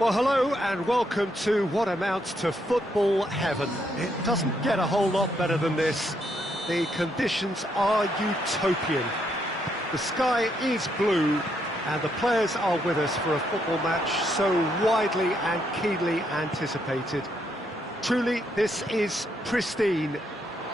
Well, hello and welcome to what amounts to football heaven. It doesn't get a whole lot better than this. The conditions are utopian. The sky is blue and the players are with us for a football match so widely and keenly anticipated. Truly, this is pristine,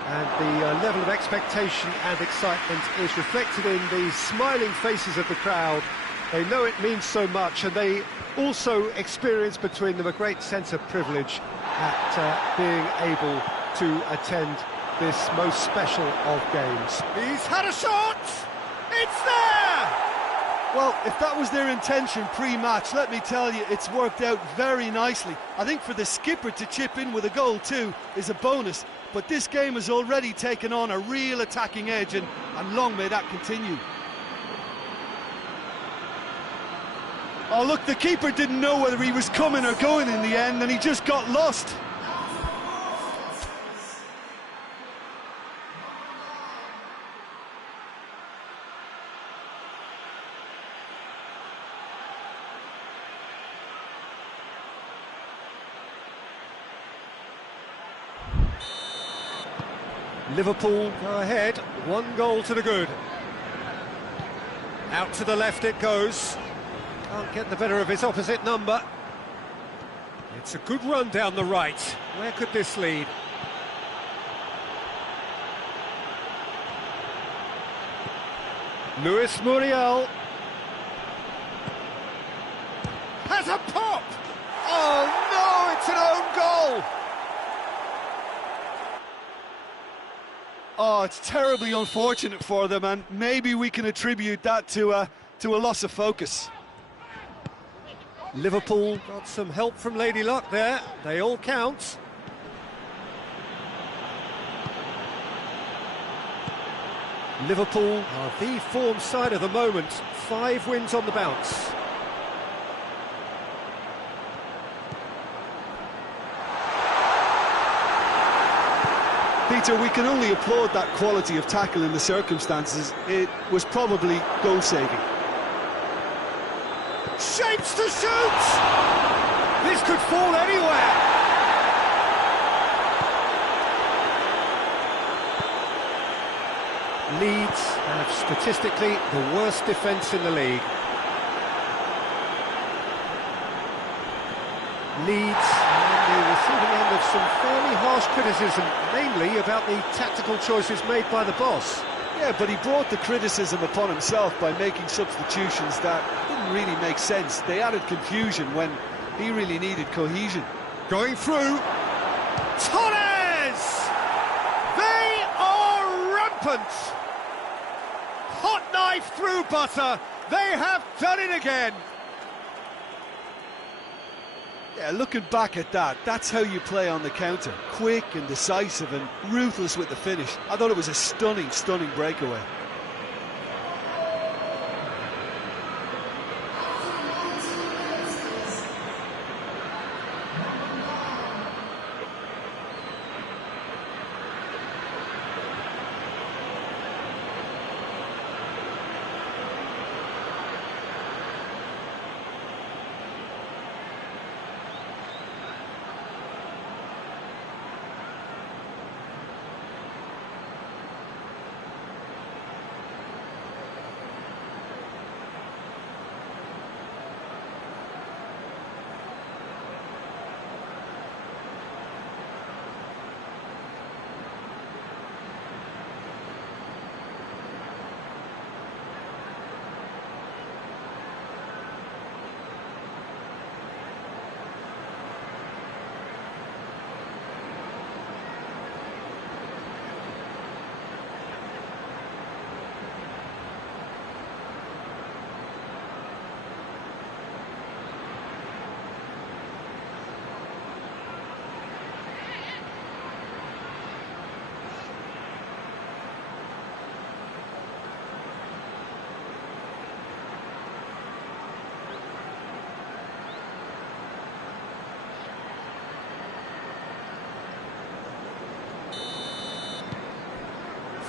and the level of expectation and excitement is reflected in the smiling faces of the crowd. They know it means so much, and they also experience between them a great sense of privilege at being able to attend this most special of games. He's had a shot! It's there! Well, if that was their intention pre-match, let me tell you, it's worked out very nicely. I think for the skipper to chip in with a goal too is a bonus, but this game has already taken on a real attacking edge, and long may that continue. Oh look, the keeper didn't know whether he was coming or going in the end, and he just got lost. Liverpool go ahead, 1 goal to the good. Out to the left it goes. Can't get the better of his opposite number. It's a good run down the right. Where could this lead? Luis Muriel has a pop! Oh no, it's an own goal! Oh, it's terribly unfortunate for them, and maybe we can attribute that to a loss of focus. Liverpool got some help from Lady Luck there. They all count. Liverpool are the form side of the moment. 5 wins on the bounce. Peter, we can only applaud that quality of tackle in the circumstances. It was probably goal-saving. Shapes to shoot! This could fall anywhere! Leeds have statistically the worst defence in the league. Leeds on the receiving end of some fairly harsh criticism, mainly about the tactical choices made by the boss. Yeah, but he brought the criticism upon himself by making substitutions that didn't really make sense. They added confusion when he really needed cohesion. Going through. Torres! They are rampant! Hot knife through butter. They have done it again. Yeah, looking back at that, that's how you play on the counter. Quick and decisive and ruthless with the finish. I thought it was a stunning, stunning breakaway.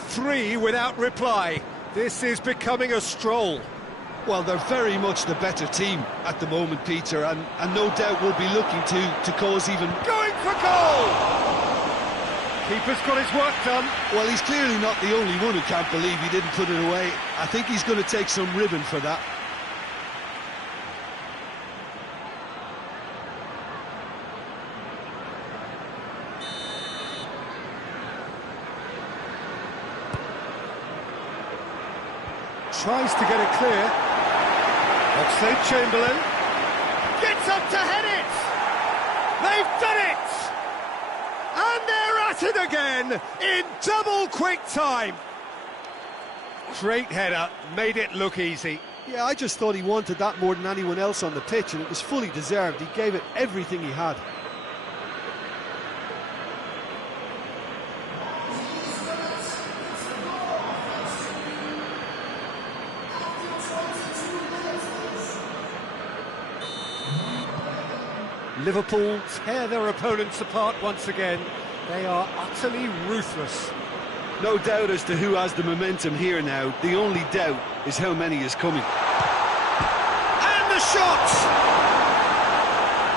Three without reply. This is becoming a stroll. Well, they're very much the better team at the moment, Peter, and no doubt will be looking to cause even... Going for goal! Keeper's got his work done. Well, he's clearly not the only one who can't believe he didn't put it away. I think he's going to take some ribbon for that. Tries to get it clear. Oxlade-Chamberlain Gets up to head it! They've done it! And they're at it again in double quick time. Great header, made it look easy. Yeah, I just thought he wanted that more than anyone else on the pitch, and it was fully deserved. He gave it everything he had. Liverpool tear their opponents apart once again. They are utterly ruthless. No doubt as to who has the momentum here now. The only doubt is how many is coming. And the shot!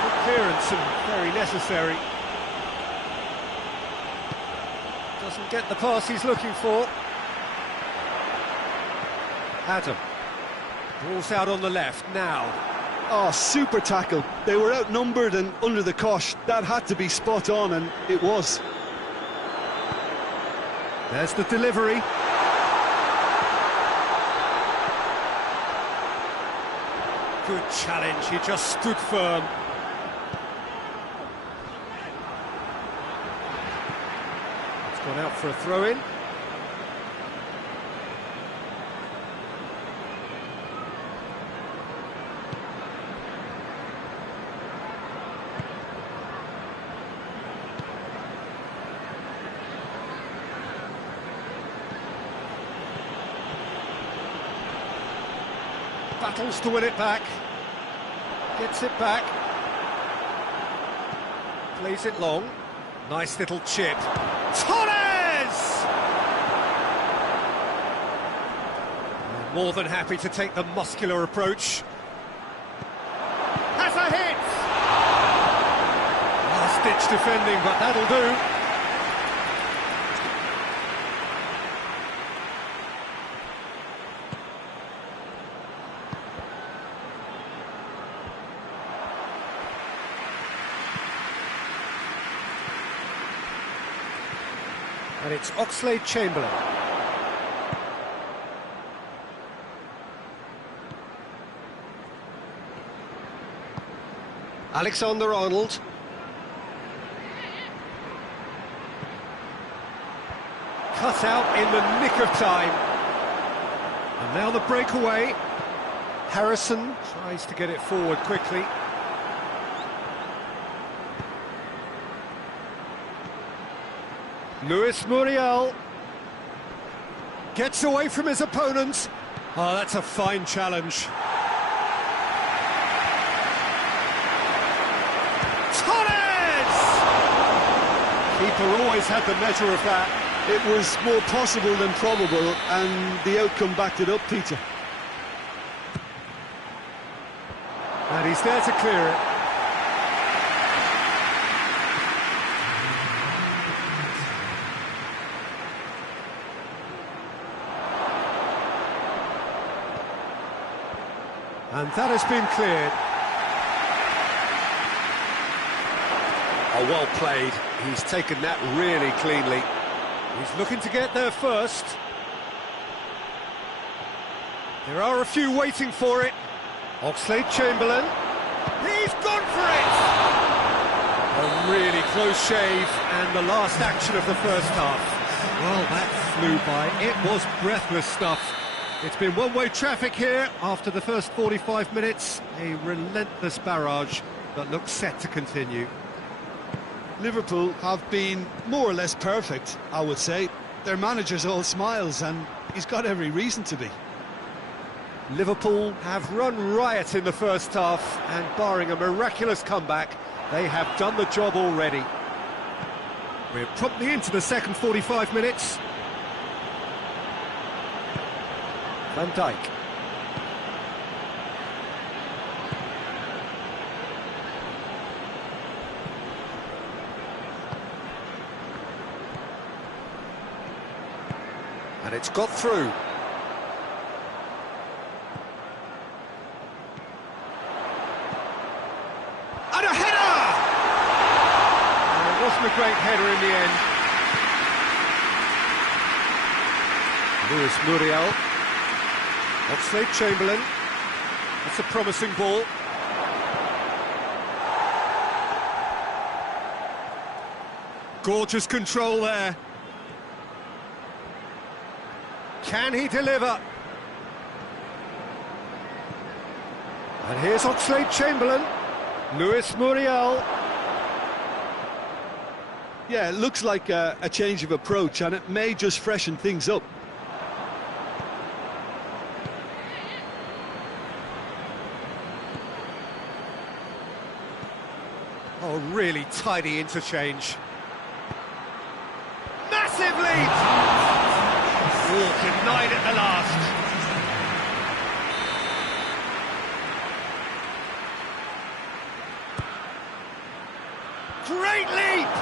Good clearance and very necessary. Doesn't get the pass he's looking for. Adam. Ball's out on the left now. Oh, super tackle. They were outnumbered and under the cosh. That had to be spot on, and it was. There's the delivery. Good challenge, he just stood firm. It's gone out for a throw-in. Battles to win it back. Gets it back. Plays it long. Nice little chip. Torres! More than happy to take the muscular approach. Has a hit! Last-ditch defending, but that'll do. And it's Oxlade-Chamberlain. Alexander-Arnold. Cut out in the nick of time. And now the breakaway. Harrison tries to get it forward quickly. Luis Muriel gets away from his opponent. Oh, that's a fine challenge. Torres! Keeper always had the measure of that. It was more possible than probable, and the outcome backed it up, Peter. And he's there to clear it. And that has been cleared. Oh, well played. He's taken that really cleanly. He's looking to get there first. There are a few waiting for it. Oxlade-Chamberlain. He's gone for it! A really close shave, and the last action of the first half. Well, that flew by. It was breathless stuff. It's been one-way traffic here after the first 45 minutes. A relentless barrage that looks set to continue. Liverpool have been more or less perfect, I would say. Their manager's all smiles, and he's got every reason to be. Liverpool have run riot in the first half, and barring a miraculous comeback, they have done the job already. We're promptly into the second 45 minutes. Van Dijk. And it's got through. And a header! It wasn't a great header in the end. Lewis Muriel. Oxlade-Chamberlain. That's a promising ball. Gorgeous control there. Can he deliver? And here's Oxlade-Chamberlain. Lewis Muriel. Yeah, it looks like a change of approach, and it may just freshen things up. Oh, really tidy interchange. Massive lead! Oh, denied at the last. Great leap!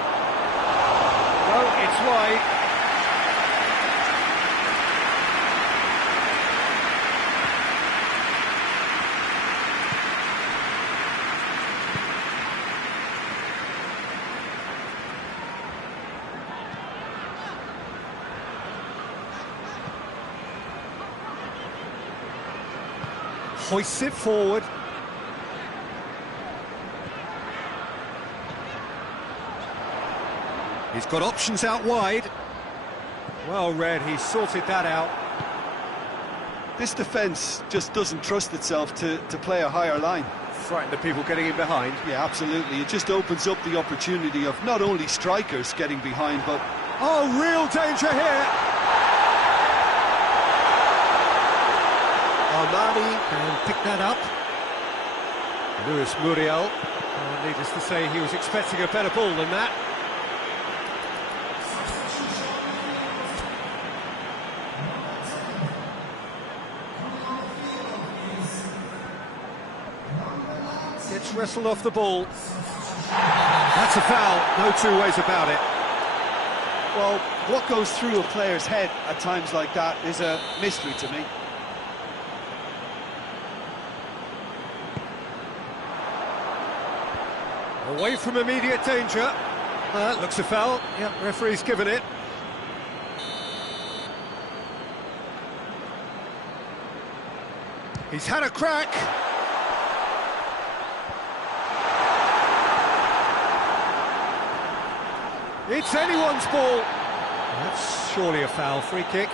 No, it's wide. Hoists it forward. He's got options out wide. Well read, he sorted that out. This defence just doesn't trust itself to play a higher line. Frighten the people getting in behind. Yeah, absolutely. It just opens up the opportunity of not only strikers getting behind, but... Oh, real danger here! Armani can pick that up. Lewis Muriel. Oh, needless to say, he was expecting a better ball than that. Gets wrestled off the ball. That's a foul, no two ways about it. Well, what goes through a player's head at times like that is a mystery to me. Away from immediate danger. Looks a foul. Yep, referee's given it. He's had a crack. It's anyone's ball. That's surely a foul. Free kick.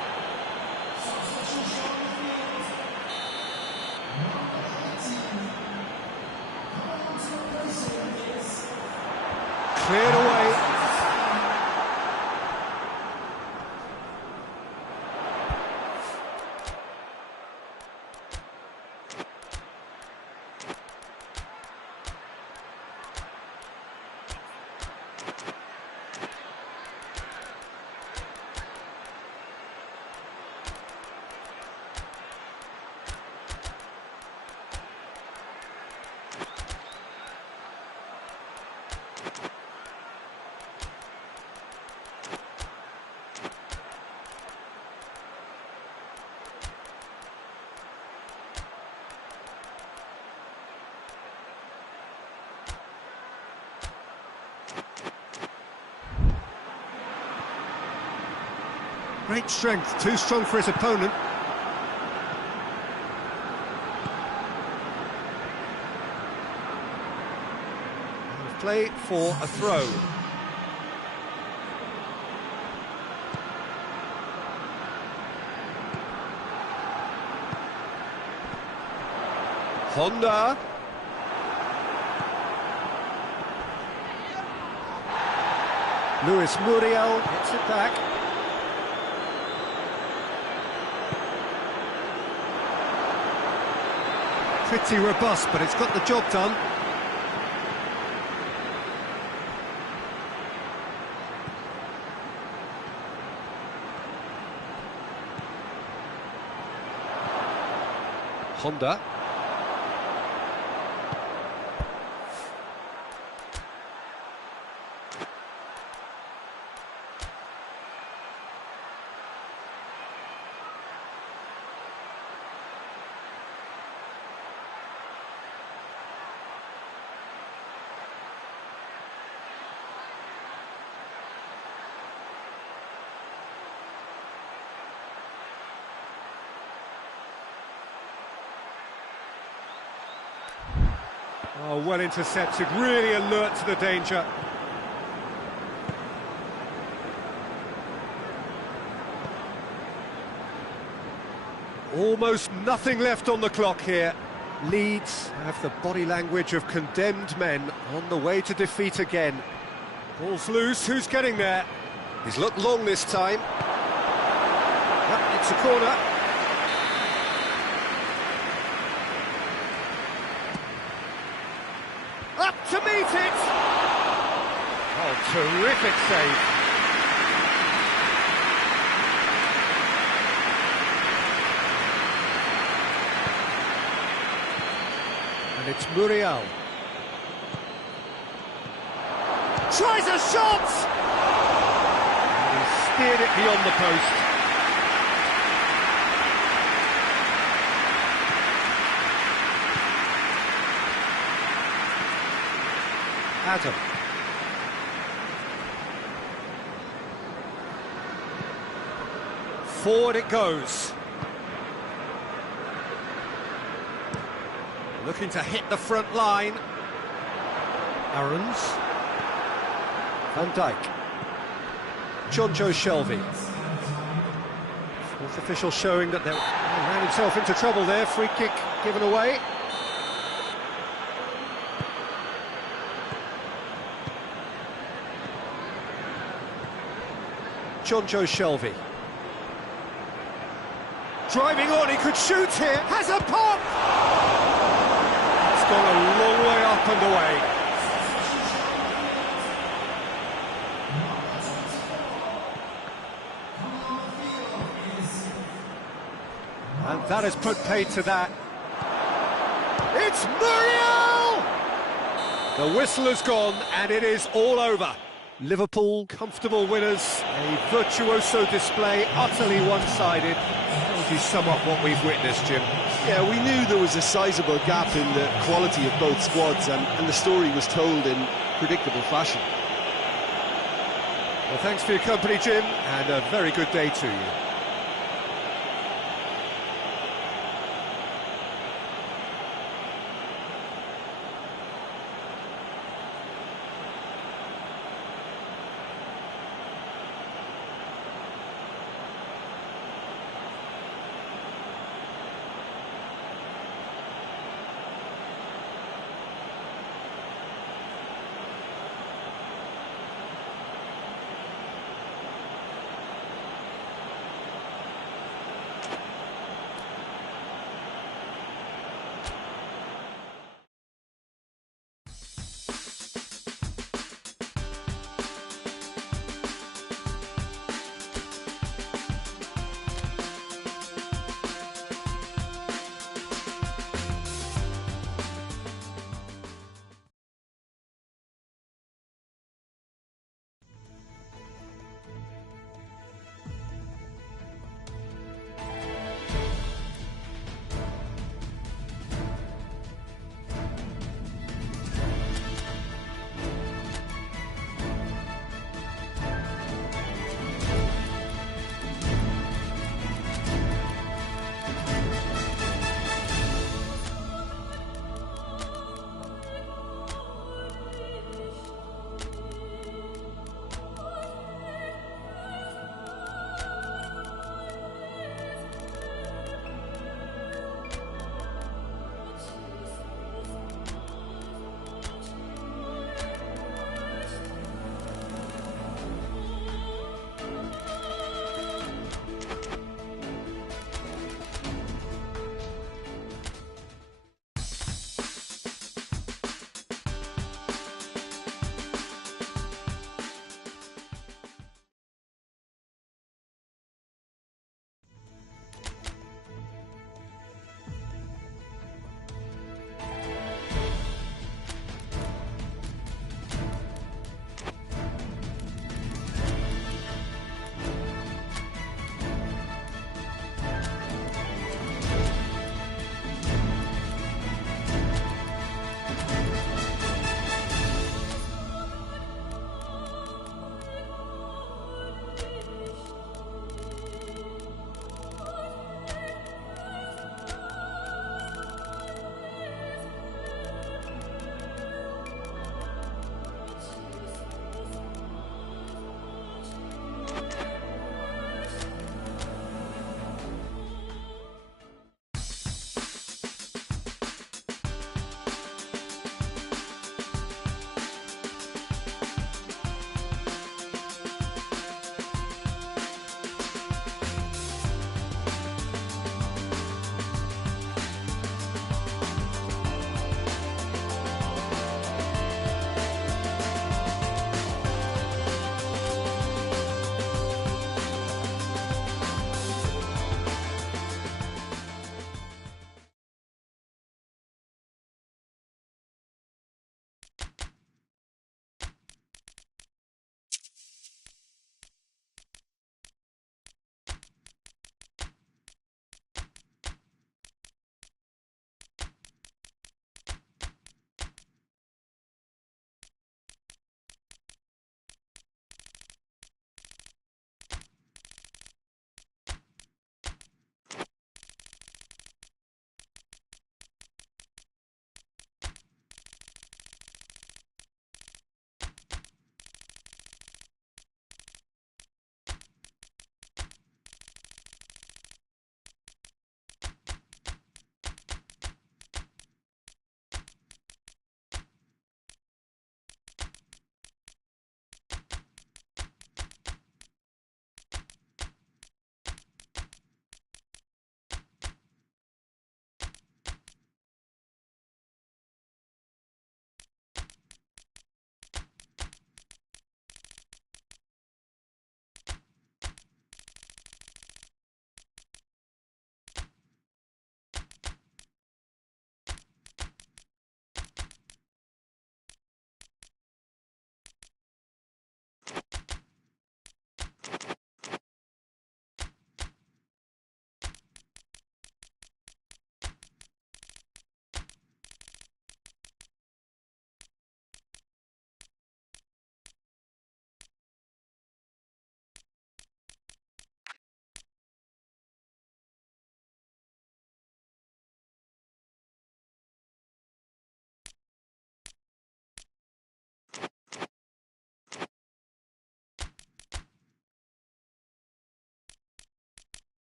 Cleared away. Great strength, too strong for his opponent. Play for a throw. Honda. Lewis Muriel gets it back. Pretty robust, but it's got the job done. Honda. Oh, well intercepted, really alert to the danger. Almost nothing left on the clock here. Leeds have the body language of condemned men on the way to defeat again. Ball's loose, who's getting there? He's looked long this time. Yep, it's a corner. Up to meet it! Oh, terrific save. And it's Muriel. Tries a shot! And he steered it beyond the post. Adam. Forward it goes. Looking to hit the front line. Aarons. Van Dijk. Jonjo Shelvey. Fourth official showing that he ran himself into trouble there. Free kick given away. Jonjo Shelvey. Driving on, he could shoot here. Has a pop! It's gone a long way up and away. And that has put paid to that. It's Muriel! The whistle has gone and it is all over. Liverpool, comfortable winners, a virtuoso display, utterly one-sided. How would you sum up what we've witnessed, Jim? Yeah, we knew there was a sizable gap in the quality of both squads, and the story was told in predictable fashion. Well, thanks for your company, Jim, and a very good day to you.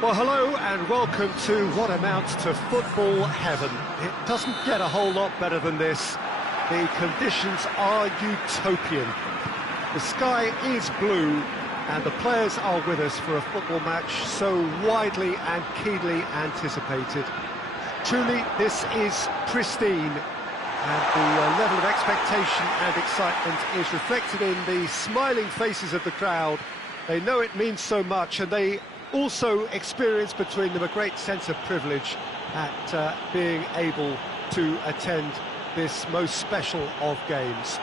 Well, hello and welcome to what amounts to football heaven. It doesn't get a whole lot better than this. The conditions are utopian. The sky is blue and the players are with us for a football match so widely and keenly anticipated. Truly, this is pristine, and the level of expectation and excitement is reflected in the smiling faces of the crowd. They know it means so much, and they also experience between them a great sense of privilege at being able to attend this most special of games.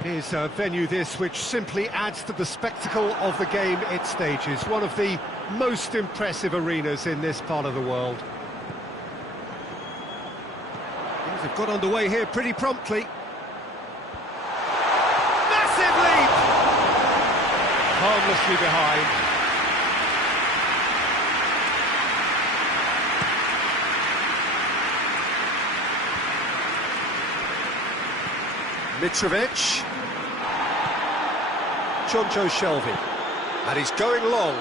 It is a venue this which simply adds to the spectacle of the game it stages, one of the most impressive arenas in this part of the world. Things have got underway here pretty promptly. Massive leap! Harmlessly behind. Mitrovic. Jonjo Shelvey. And he's going long.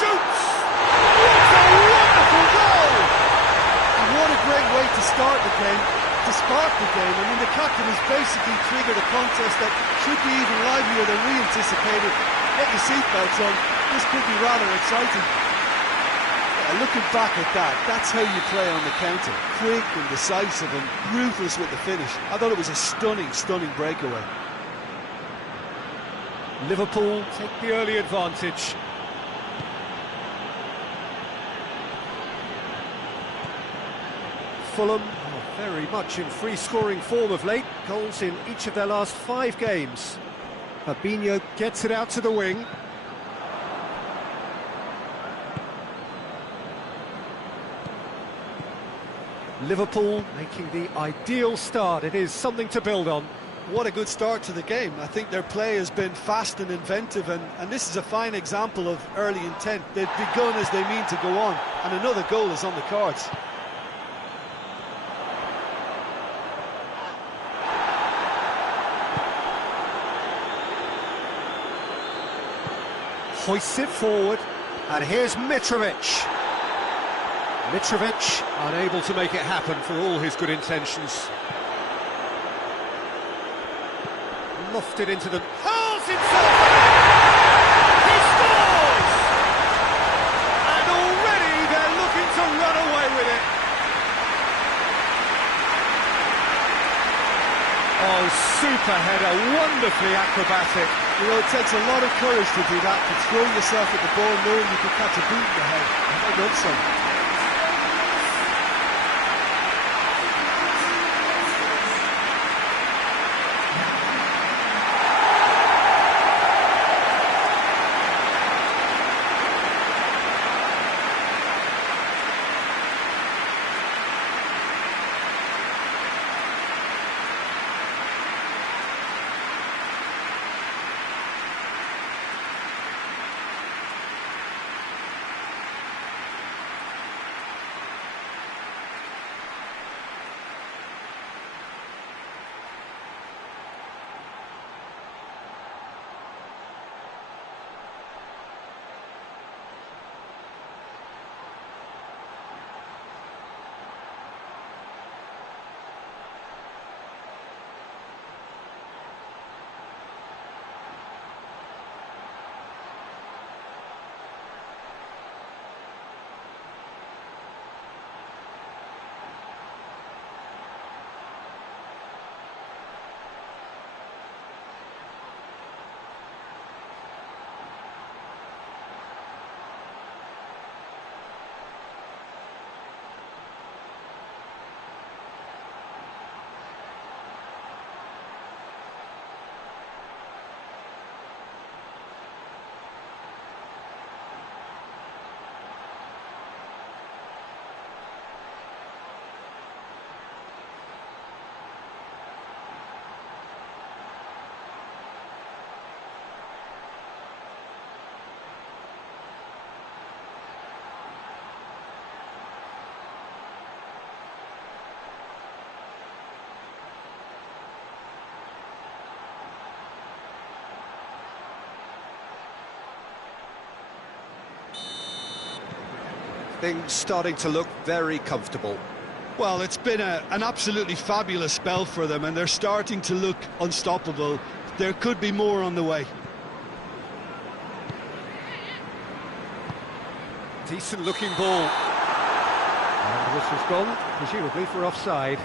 Shoots! What a wonderful goal! And what a great way to start the game, to spark the game. I mean, the captain has basically triggered a contest that should be even livelier than we anticipated. Get your seatbelts on, this could be rather exciting. Yeah, looking back at that, that's how you play on the counter. Quick and decisive and ruthless with the finish. I thought it was a stunning, stunning breakaway. Liverpool take the early advantage. Fulham are very much in free-scoring form of late. Goals in each of their last 5 games. Fabinho gets it out to the wing. Liverpool making the ideal start. It is something to build on. What a good start to the game. I think their play has been fast and inventive, and this is a fine example of early intent. They've begun as they mean to go on, and another goal is on the cards. Hoists it forward, and here's Mitrovic. Mitrovic unable to make it happen for all his good intentions. Lofted into the... hurls himself! He scores! And already they're looking to run away with it. Oh, super header, wonderfully acrobatic. You know, it takes a lot of courage to do that, to throw yourself at the ball knowing you could catch a boot in the head. Well done, son. Things starting to look very comfortable. Well, it's been an absolutely fabulous spell for them, and they're starting to look unstoppable. There could be more on the way. Decent looking ball. And the whistle's gone, presumably for offside.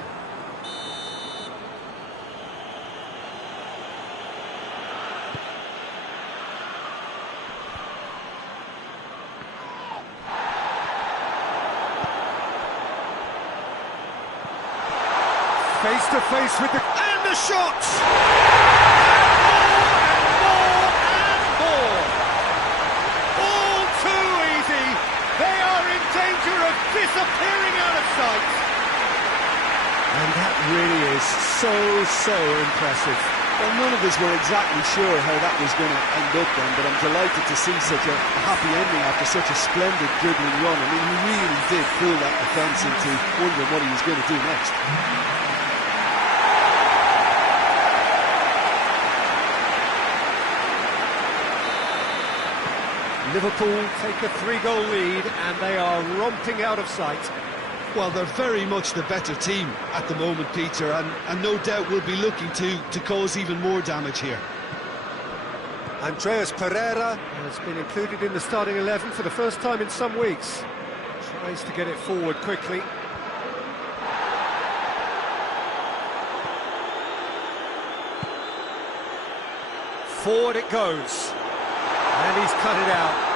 Face to face with the... And the shots! And more! All too easy! They are in danger of disappearing out of sight! And that really is so impressive. Well, none of us were exactly sure how that was going to end up then, but I'm delighted to see such a happy ending after such a splendid dribbling run. I mean, he really did fool that defence into wondering what he was going to do next. Liverpool take a 3-goal lead and they are romping out of sight. Well, they're very much the better team at the moment, Peter, and no doubt will be looking to cause even more damage here. Andreas Pereira has been included in the starting 11 for the first time in some weeks. Tries to get it forward quickly. Forward it goes. And he's cut it out.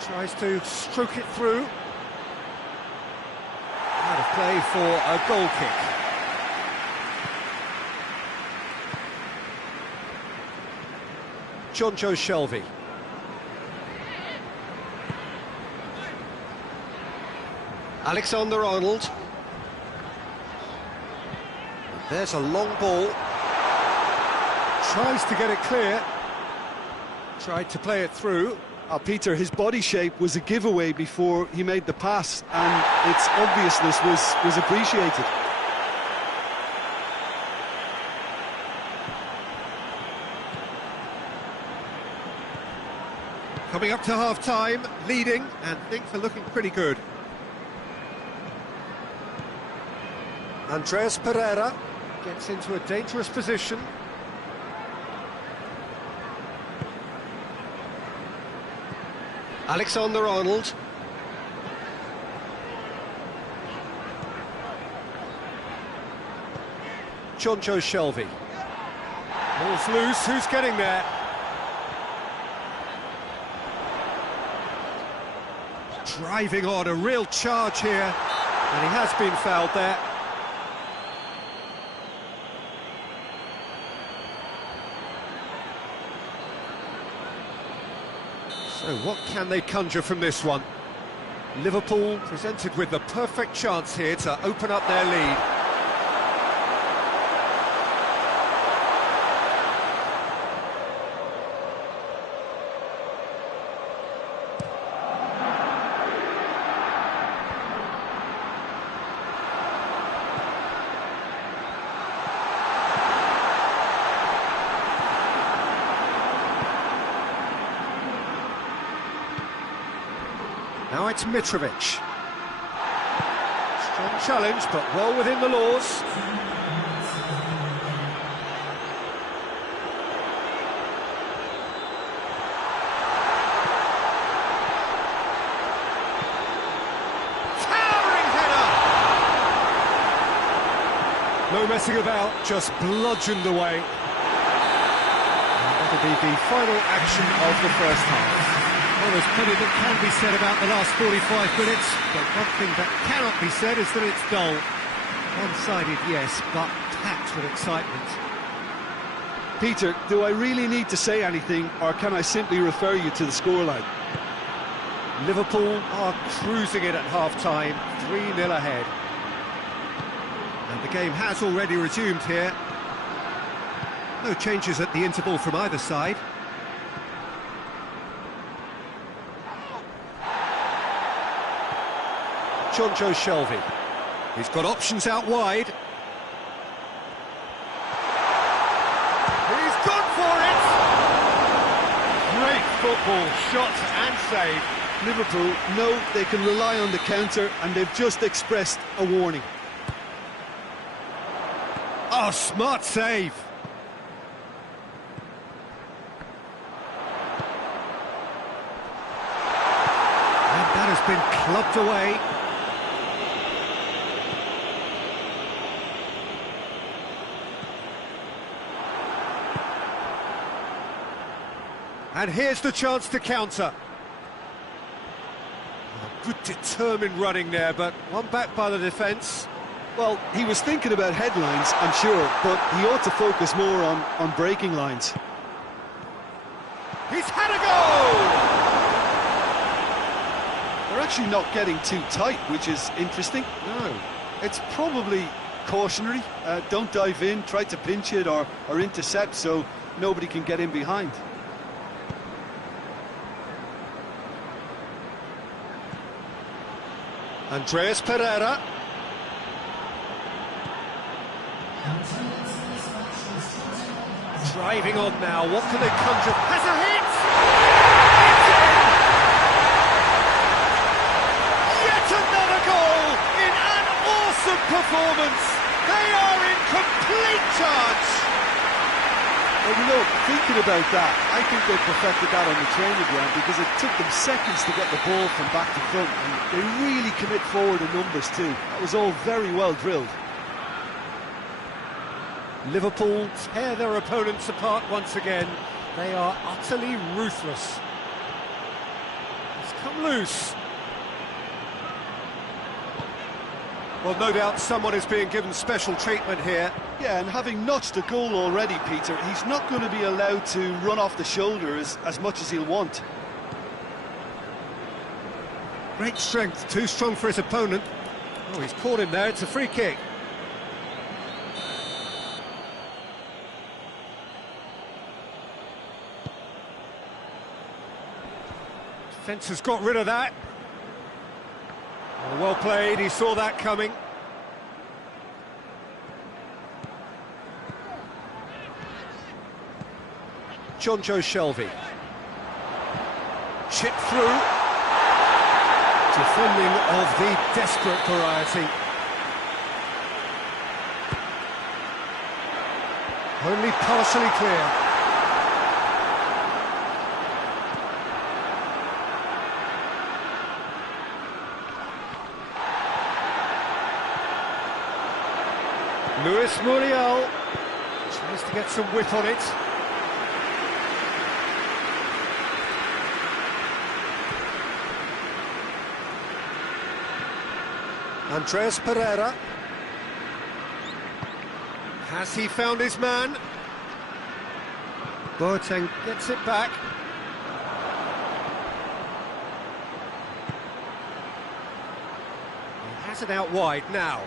Tries to stroke it through. Out of play for a goal kick. Jonjo Shelvey. Alexander-Arnold. There's a long ball. Tries to get it clear. Tried to play it through. Peter, his body shape was a giveaway before he made the pass, and its obviousness was appreciated. Coming up to half-time, leading, and things are looking pretty good. Andreas Pereira gets into a dangerous position. Alexander-Arnold. Jonjo Shelvey. Ball's loose, who's getting there? Driving on, a real charge here, and he has been fouled there. So what can they conjure from this one? Liverpool presented with the perfect chance here to open up their lead. Now it's Mitrovic. Strong challenge, but well within the laws. Towering header! No messing about, just bludgeoned away. And that'll be the final action of the first half. Well, there's plenty that can be said about the last 45 minutes, but one thing that cannot be said is that it's dull. One-sided, yes, but packed with excitement. Peter, do I really need to say anything, or can I simply refer you to the scoreline? Liverpool are cruising it at half-time, 3-0 ahead. And the game has already resumed here. No changes at the interval from either side. Shelvey. He's got options out wide. He's gone for it! Great football, shot and save. Liverpool know they can rely on the counter, and they've just expressed a warning. Oh, smart save. And that has been clubbed away. And here's the chance to counter. Oh, good determined running there, but one back by the defence. Well, he was thinking about headlines, I'm sure, but he ought to focus more on breaking lines. He's had a goal! They're actually not getting too tight, which is interesting. No. It's probably cautionary. Don't dive in, try to pinch it or intercept so nobody can get in behind. Andreas Pereira. Driving on now, what can they conjure? Has a hit! Yet another goal in an awesome performance! They are in complete charge! Well, you know, thinking about that, I think they perfected that on the training ground because it took them seconds to get the ball from back to front, and they really commit forward in numbers too. That was all very well drilled. Liverpool tear their opponents apart once again. They are utterly ruthless. It's come loose. Well, no doubt someone is being given special treatment here. Yeah, and having notched a goal already, Peter, he's not going to be allowed to run off the shoulder as much as he'll want. Great strength, too strong for his opponent. Oh, he's caught him there, it's a free kick. Defence has got rid of that. Oh, well played, he saw that coming. Shelvey. Chip through. Defending of the desperate variety. Only partially clear. Luis Muriel tries to get some whip on it. Andreas Pereira. Has he found his man? Boateng gets it back. He has it out wide now.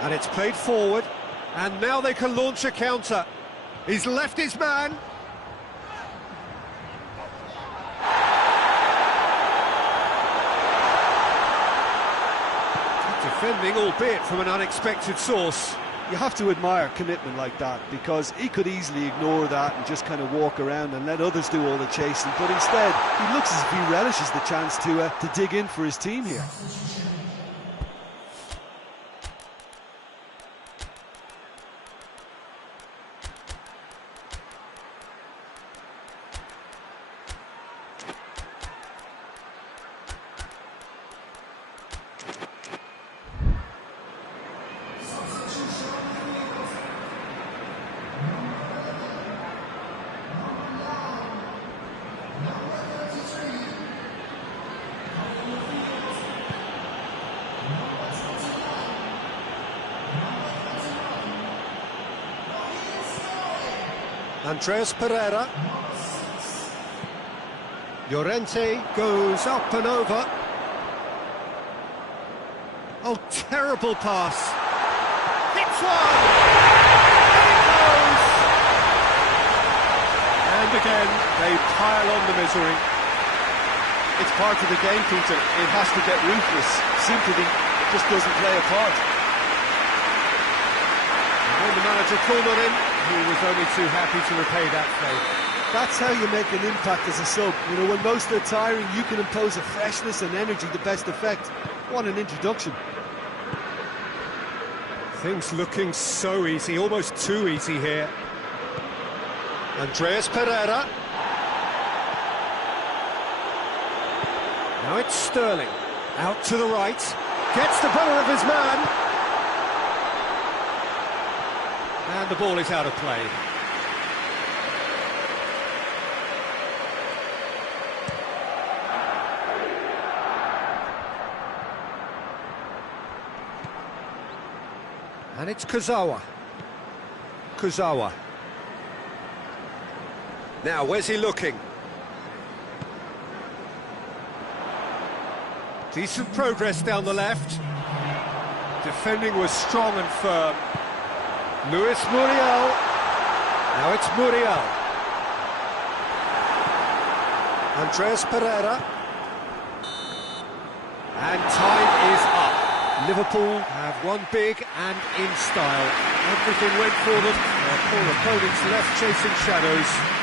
And it's played forward, and now they can launch a counter. He's left his man. Good defending, albeit from an unexpected source. You have to admire commitment like that, because he could easily ignore that and just kind of walk around and let others do all the chasing, but instead he looks as if he relishes the chance to dig in for his team here. Andreas Pereira. Llorente goes up and over. Oh, terrible pass. Hits one! And it goes! And again, they pile on the misery. It's part of the game, Peter. It has to get ruthless. Sympathy just doesn't play a part. And when the manager called on him, he was only too happy to repay that favour. That's how you make an impact as a sub. You know, when most are tiring, you can impose a freshness and energy to best effect. What an introduction. Things looking so easy, almost too easy here. Andreas Pereira. Now it's Sterling, out to the right, gets the better of his man. And the ball is out of play. And it's Kurzawa. Now, where's he looking? Decent progress down the left. Defending was strong and firm. Luis Muriel. Now it's Muriel. Andreas Pereira. And time is up. Liverpool have won big and in style. Everything went for them. Their poor opponents left chasing shadows.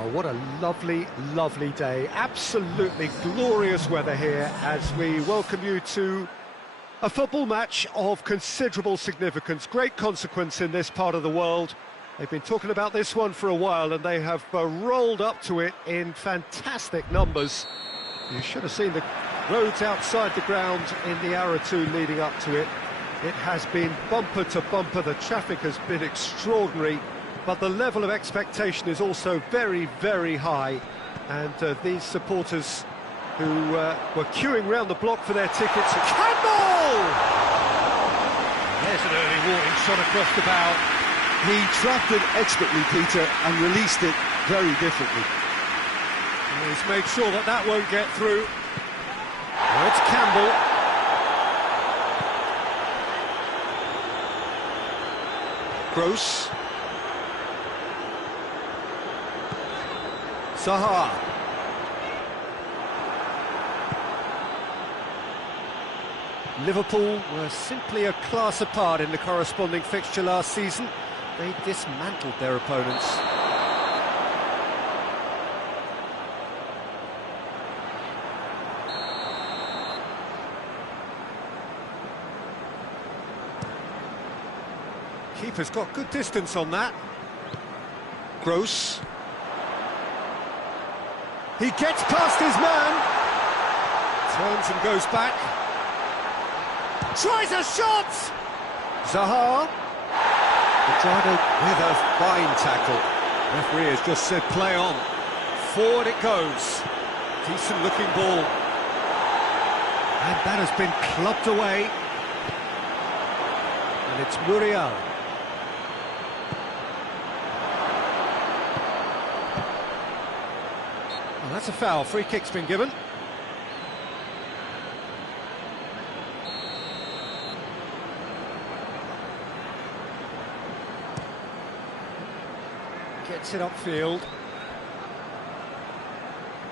Oh, what a lovely, lovely day. Absolutely glorious weather here as we welcome you to a football match of considerable significance, great consequence in this part of the world. They've been talking about this one for a while and they have rolled up to it in fantastic numbers. You should have seen the roads outside the ground in the hour or two leading up to it. It has been bumper to bumper, the traffic has been extraordinary, but the level of expectation is also very, very high. And these supporters who were queuing round the block for their tickets... Campbell! There's an early warning shot across the bow. He trapped it expertly, Peter, and released it very differently. He's made sure that that won't get through. Well, it's Campbell. Gross. Zaha. Liverpool were simply a class apart in the corresponding fixture last season. They dismantled their opponents. Keeper's got good distance on that. Gross. He gets past his man. Turns and goes back. Tries a shot! Zaha. Quadrado with a fine tackle. Referee has just said play on. Forward it goes. Decent looking ball. And that has been clubbed away. And it's Muriel. Well, that's a foul. Free kick's been given. Gets it upfield.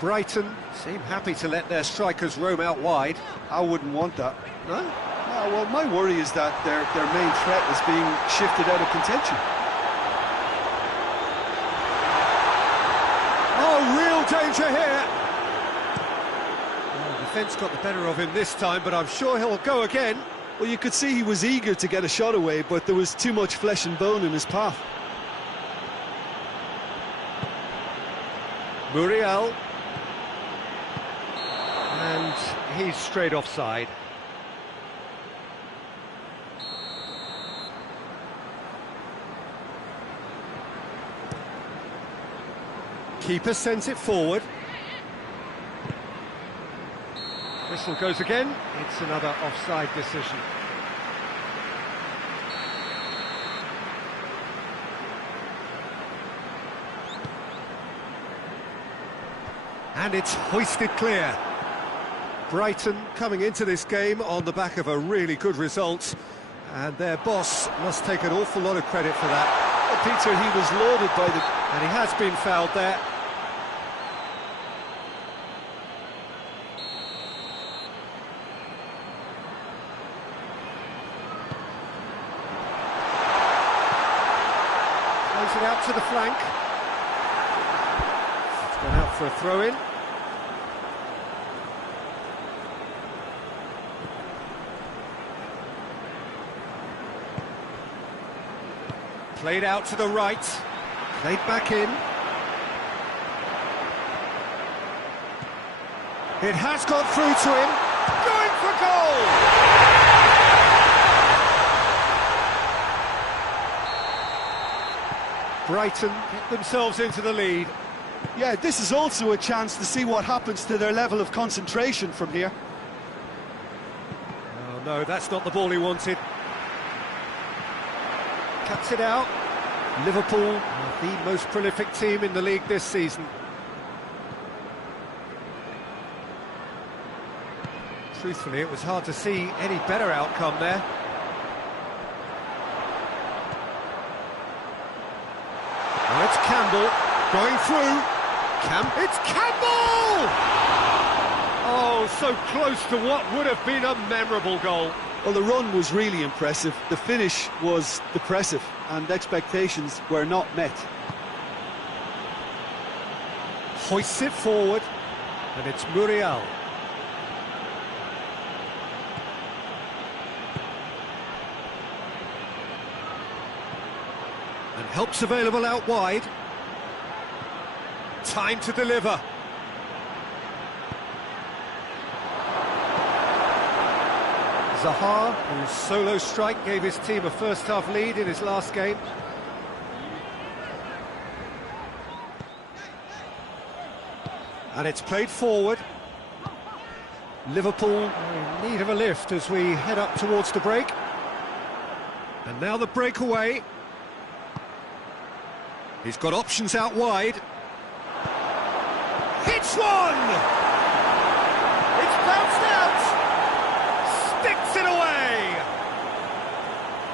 Brighton seem happy to let their strikers roam out wide. I wouldn't want that. No? No, well, my worry is that their main threat is being shifted out of contention. Oh, real danger here! Well, the defence got the better of him this time, but I'm sure he'll go again. Well, you could see he was eager to get a shot away, but there was too much flesh and bone in his path. Muriel. And he's straight offside. Keeper sends it forward. Whistle goes again. It's another offside decision. And it's hoisted clear. Brighton coming into this game on the back of a really good result, and their boss must take an awful lot of credit for that. Well, Peter, he was lauded by the... And he has been fouled there. Plays it out to the flank. It's gone out for a throw-in. Played out to the right, played back in. It has got through to him, going for goal! Brighton get themselves into the lead. Yeah, this is also a chance to see what happens to their level of concentration from here. Oh no, that's not the ball he wanted. Cuts it out. Liverpool, the most prolific team in the league this season. Truthfully, it was hard to see any better outcome there. Now it's Campbell going through. It's Campbell! Oh, so close to what would have been a memorable goal. Well, the run was really impressive. The finish was depressive, and expectations were not met. hoists it forward, and it's Muriel. And help's available out wide. Time to deliver. Zaha, whose solo strike gave his team a first-half lead in his last game. And it's played forward. Liverpool in need of a lift as we head up towards the break. And now the breakaway. He's got options out wide. Hits one! It's bounced out! Sticks it away!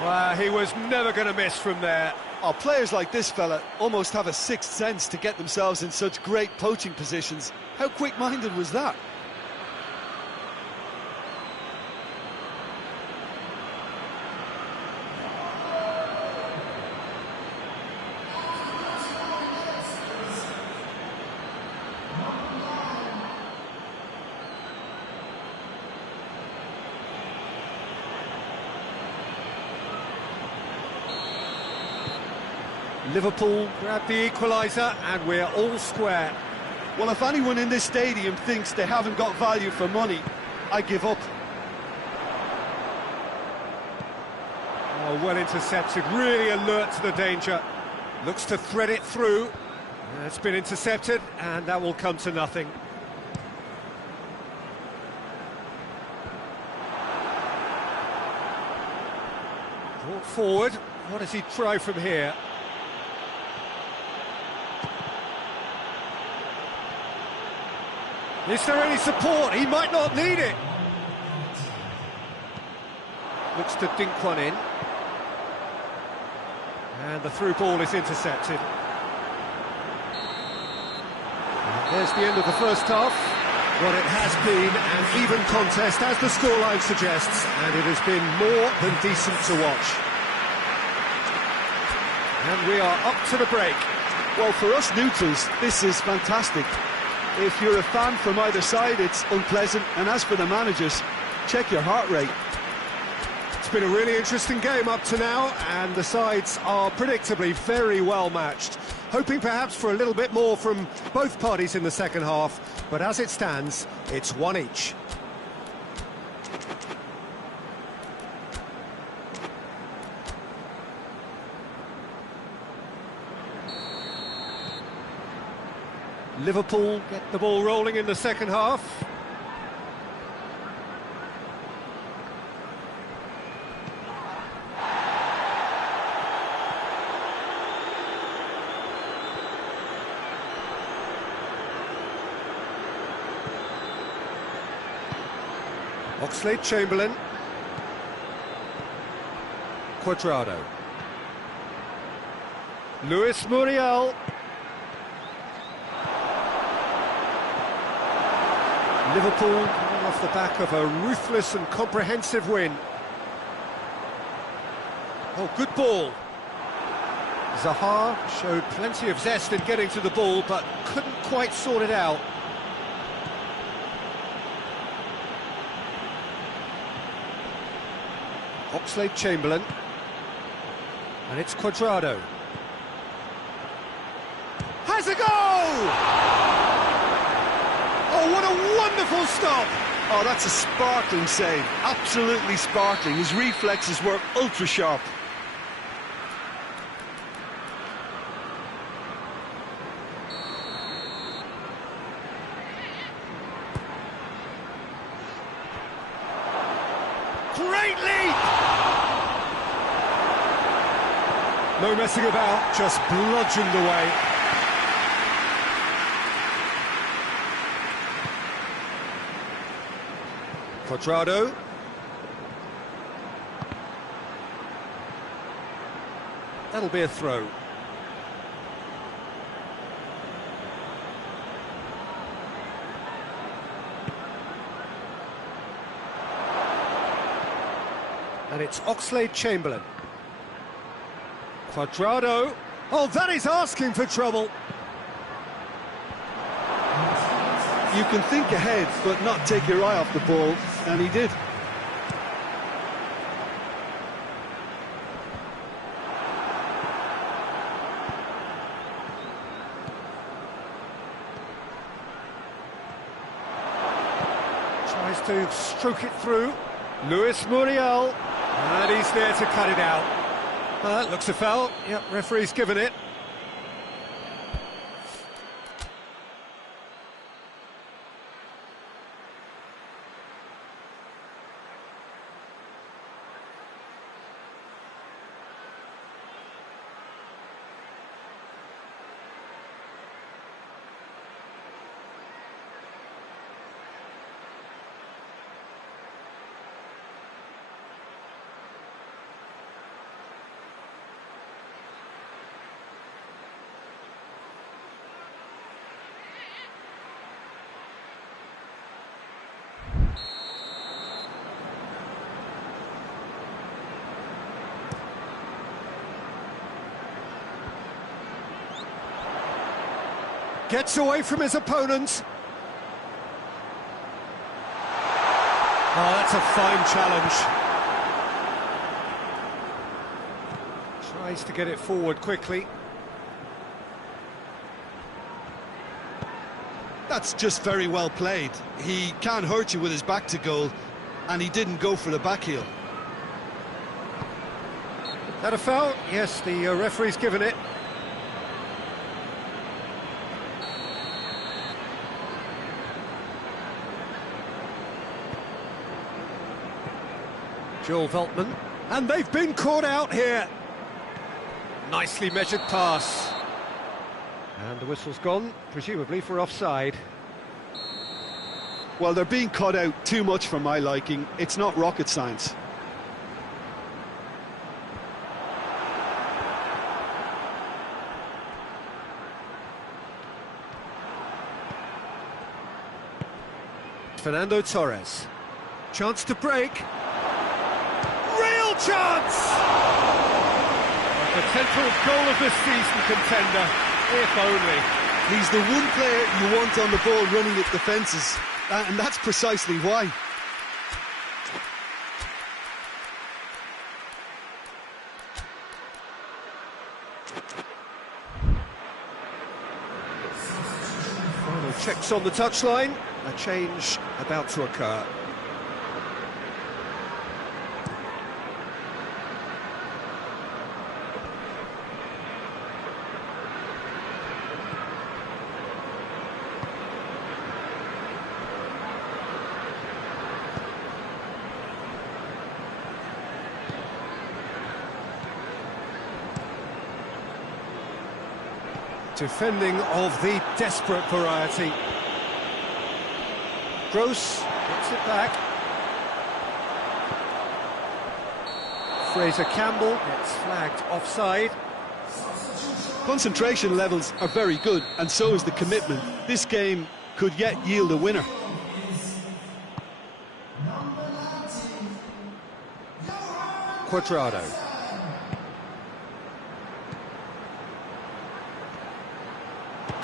Well, he was never going to miss from there. Oh, players like this fella almost have a sixth sense to get themselves in such great poaching positions. How quick-minded was that? Liverpool grab the equaliser and we're all square. Well, if anyone in this stadium thinks they haven't got value for money, I give up. Oh, well intercepted, really alert to the danger. Looks to thread it through. It's been intercepted and that will come to nothing. Brought forward. What does he try from here? Is there any support? He might not need it. Looks to dink one in. And the through ball is intercepted. And there's the end of the first half. What it has been an even contest, as the scoreline suggests, and it has been more than decent to watch. And we are up to the break. Well, for us neutrals, this is fantastic. If you're a fan from either side, it's unpleasant. And as for the managers, check your heart rate. It's been a really interesting game up to now, and the sides are predictably very well matched. Hoping perhaps for a little bit more from both parties in the second half, but as it stands, it's one each. Liverpool get the ball rolling in the second half. Oxlade-Chamberlain. Cuadrado. Luis Muriel. Liverpool coming off the back of a ruthless and comprehensive win. Oh, good ball. Zaha showed plenty of zest in getting to the ball, but couldn't quite sort it out. Oxlade-Chamberlain. And it's Cuadrado. Has a goal! Oh, what a wonderful stop! Oh, that's a sparkling save. Absolutely sparkling. His reflexes were ultra sharp. Great leap! No messing about, just bludgeoned away. Cuadrado. That'll be a throw. And it's Oxlade-Chamberlain. Cuadrado. Oh, that is asking for trouble. You can think ahead, but not take your eye off the ball, and he did. Tries to stroke it through. Luis Muriel, and he's there to cut it out. That looks a foul. Yep, referee's given it. Gets away from his opponent. Oh, that's a fine challenge. Tries to get it forward quickly. That's just very well played. He can't hurt you with his back to goal, and he didn't go for the back heel. That a foul? Yes, the referee's given it. Joel Veltman, and they've been caught out here. Nicely measured pass. And the whistle's gone, presumably for offside. Well, they're being caught out too much for my liking. It's not rocket science. Fernando Torres. Chance to break. Real chance! A potential goal of the season contender, if only. He's the one player you want on the ball running at defences, and that's precisely why. Final checks on the touchline. A change about to occur. Defending of the desperate variety. Gross gets it back. Fraser Campbell gets flagged offside. Concentration levels are very good, and so is the commitment. This game could yet yield a winner. Cuadrado.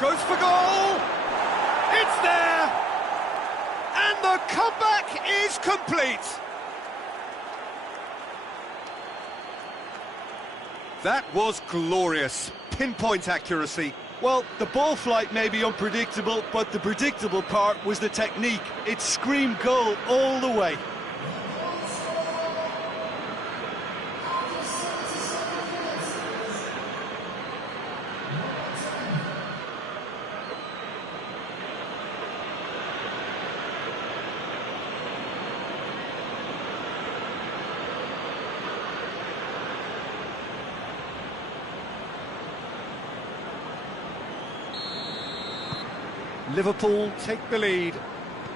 Goes for goal! It's there! And the comeback is complete! That was glorious. Pinpoint accuracy. Well, the ball flight may be unpredictable, but the predictable part was the technique. It screamed goal all the way. Liverpool take the lead.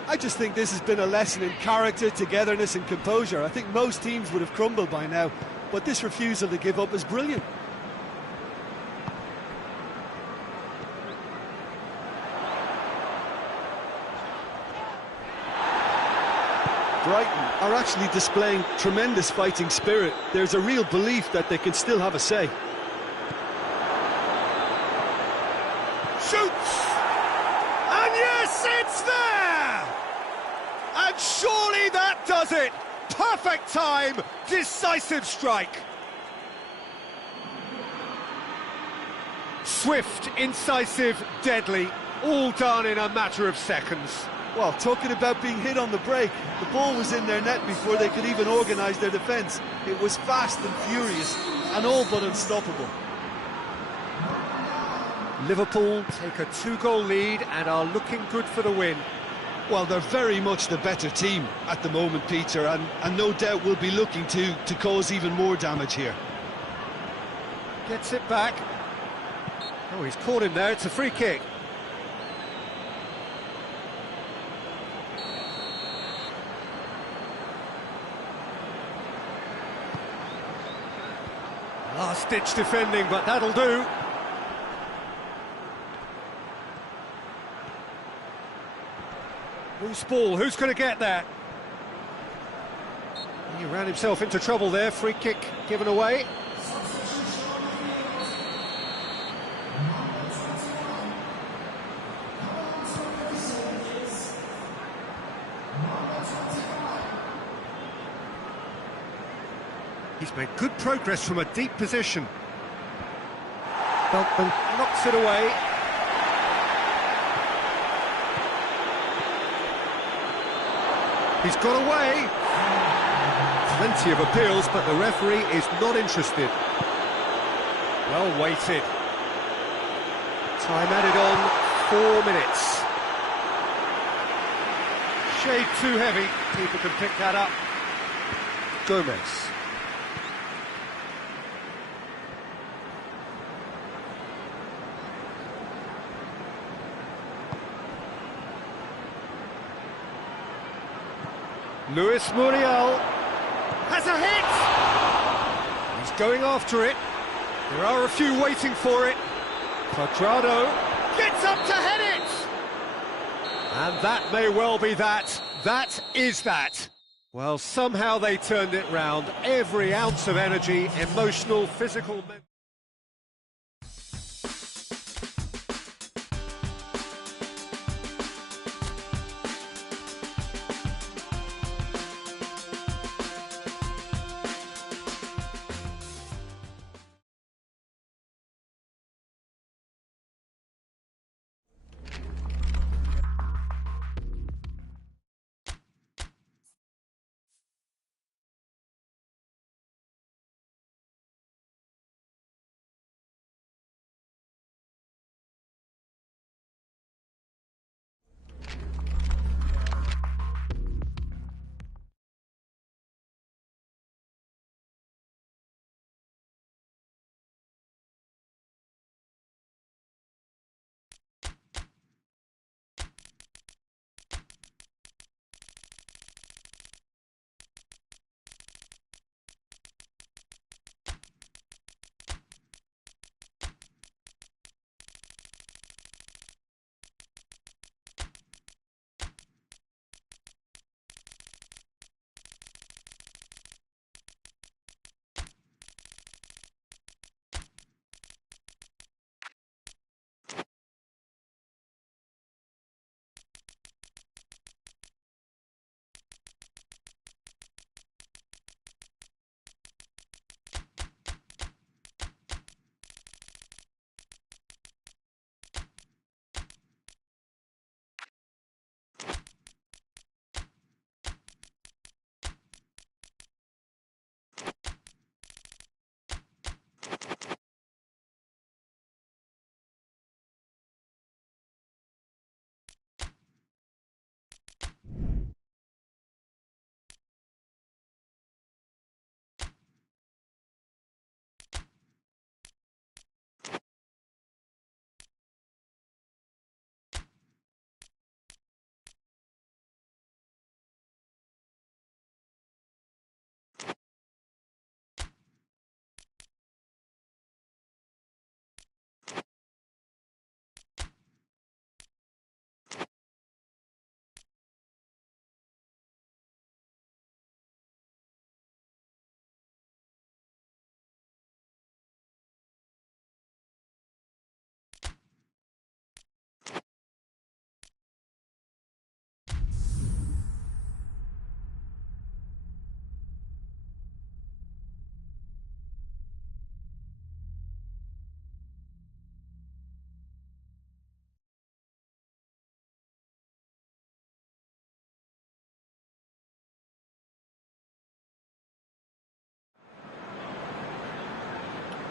I just think this has been a lesson in character, togetherness and composure. I think most teams would have crumbled by now, but this refusal to give up is brilliant. Brighton are actually displaying tremendous fighting spirit. There's a real belief that they can still have a say. Shoots! And yes, it's there! Surely that does it! Perfect time, decisive strike. Swift, incisive, deadly, all done in a matter of seconds. Well, talking about being hit on the break, the ball was in their net before they could even organise their defence. It was fast and furious, and all but unstoppable. Liverpool take a 2-goal lead and are looking good for the win. Well, they're very much the better team at the moment, Peter, and no doubt will be looking to cause even more damage here. Gets it back. Oh, he's caught him there, it's a free kick. Last-ditch defending, but that'll do. Loose ball, who's going to get that? He ran himself into trouble there, free kick given away. He's made good progress from a deep position. Beltman knocks it away. He's got away. Plenty of appeals, but the referee is not interested. Well weighted. Time added on, 4 minutes. Shade too heavy. Keeper can pick that up. Gomez. Luis Muriel has a hit! He's going after it. There are a few waiting for it. Quadrado gets up to head it! And that may well be that. That is that. Well, somehow they turned it round. Every ounce of energy, emotional, physical...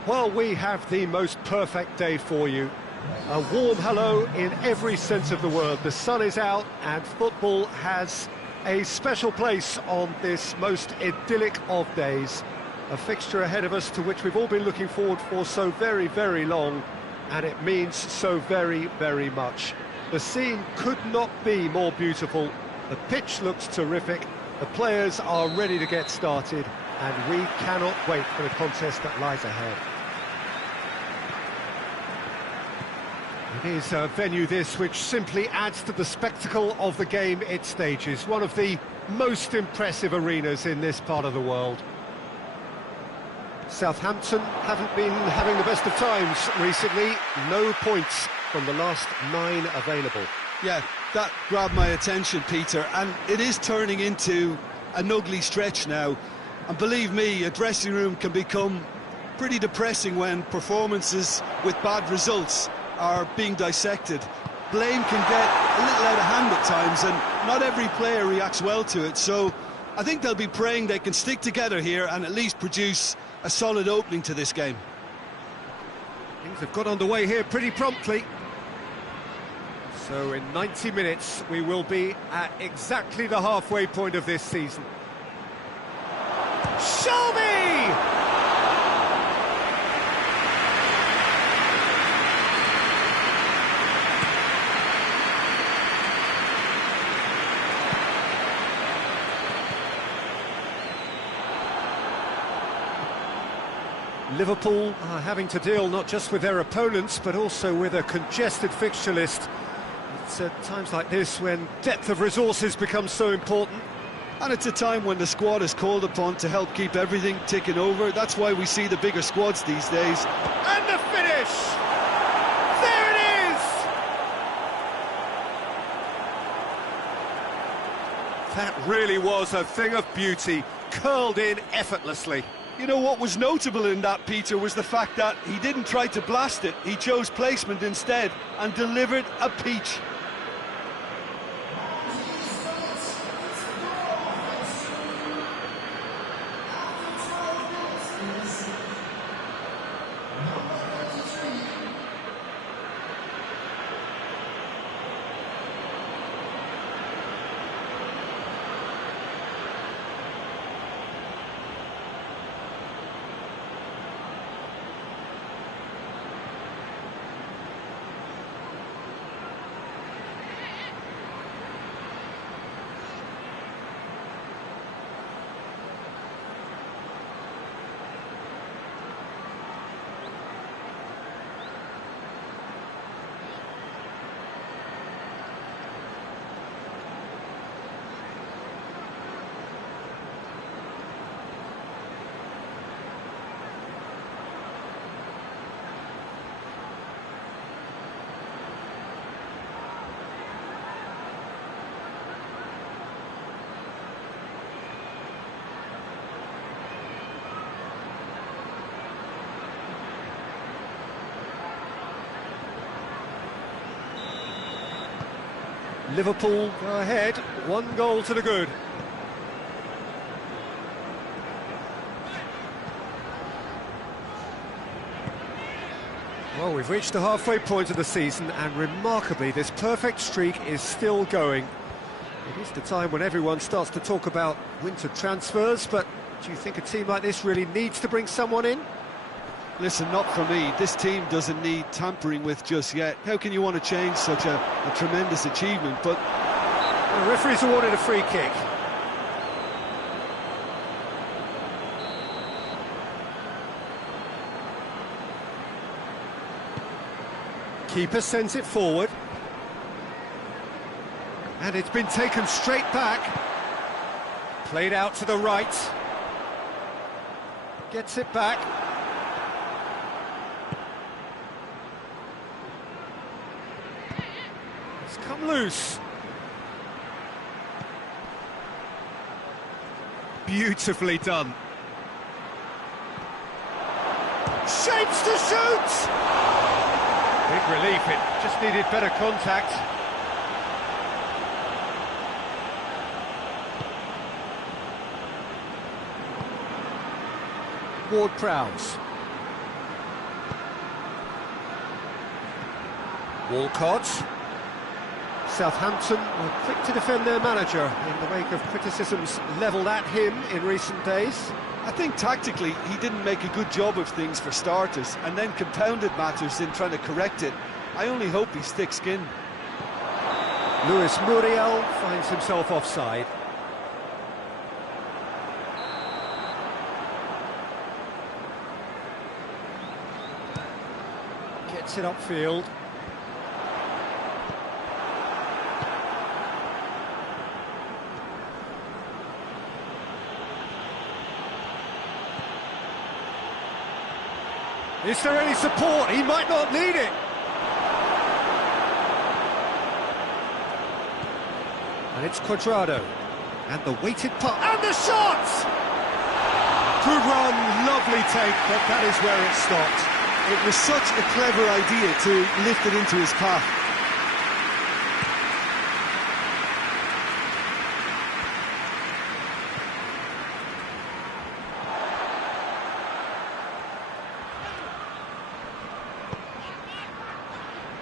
Well, we have the most perfect day for you. A warm hello in every sense of the word. The sun is out and football has a special place on this most idyllic of days. A fixture ahead of us to which we've all been looking forward for so very, very long, and it means so very, very much. The scene could not be more beautiful. The pitch looks terrific. The players are ready to get started, and we cannot wait for the contest that lies ahead. It is a venue this which simply adds to the spectacle of the game it stages. One of the most impressive arenas in this part of the world. Southampton haven't been having the best of times recently. No points from the last 9 available. Yeah, that grabbed my attention, Peter, and it is turning into an ugly stretch now. And believe me, a dressing room can become pretty depressing when performances with bad results are being dissected. Blame can get a little out of hand at times, and not every player reacts well to it, so I think they'll be praying they can stick together here and at least produce a solid opening to this game. Things have got underway here pretty promptly. So in 90 minutes we will be at exactly the halfway point of this season. Show me! Liverpool are having to deal not just with their opponents, but also with a congested fixture list. It's at times like this when depth of resources becomes so important. And it's a time when the squad is called upon to help keep everything ticking over. That's why we see the bigger squads these days. And the finish! There it is! That really was a thing of beauty, curled in effortlessly. You know what was notable in that, Peter, was the fact that he didn't try to blast it. He chose placement instead and delivered a peach. Liverpool go ahead, 1 goal to the good. Well, we've reached the halfway point of the season, and remarkably, this perfect streak is still going. It is the time when everyone starts to talk about winter transfers, but do you think a team like this really needs to bring someone in? Listen, not for me. This team doesn't need tampering with just yet. How can you want to change such a tremendous achievement? But the referee's awarded a free kick. Keeper sends it forward. And it's been taken straight back. Played out to the right. Gets it back. It's come loose. Beautifully done. Shapes to shoot! Big relief, it just needed better contact. Ward-Prowse. Walcott. Southampton were quick to defend their manager in the wake of criticisms levelled at him in recent days. I think tactically he didn't make a good job of things for starters, and then compounded matters in trying to correct it. I only hope he's thick-skinned. Luis Muriel finds himself offside. Gets it upfield. Is there any support? He might not need it. And it's Cuadrado. And the weighted puck. And the shot! Good run, lovely take, but that is where it stopped. It was such a clever idea to lift it into his path.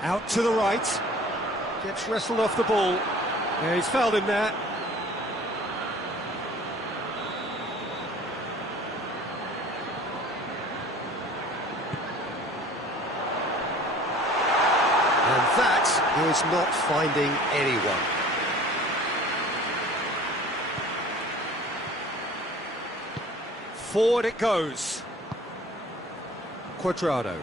Out to the right. Gets wrestled off the ball. Yeah, he's fouled him there. And that is not finding anyone. Forward it goes. Cuadrado.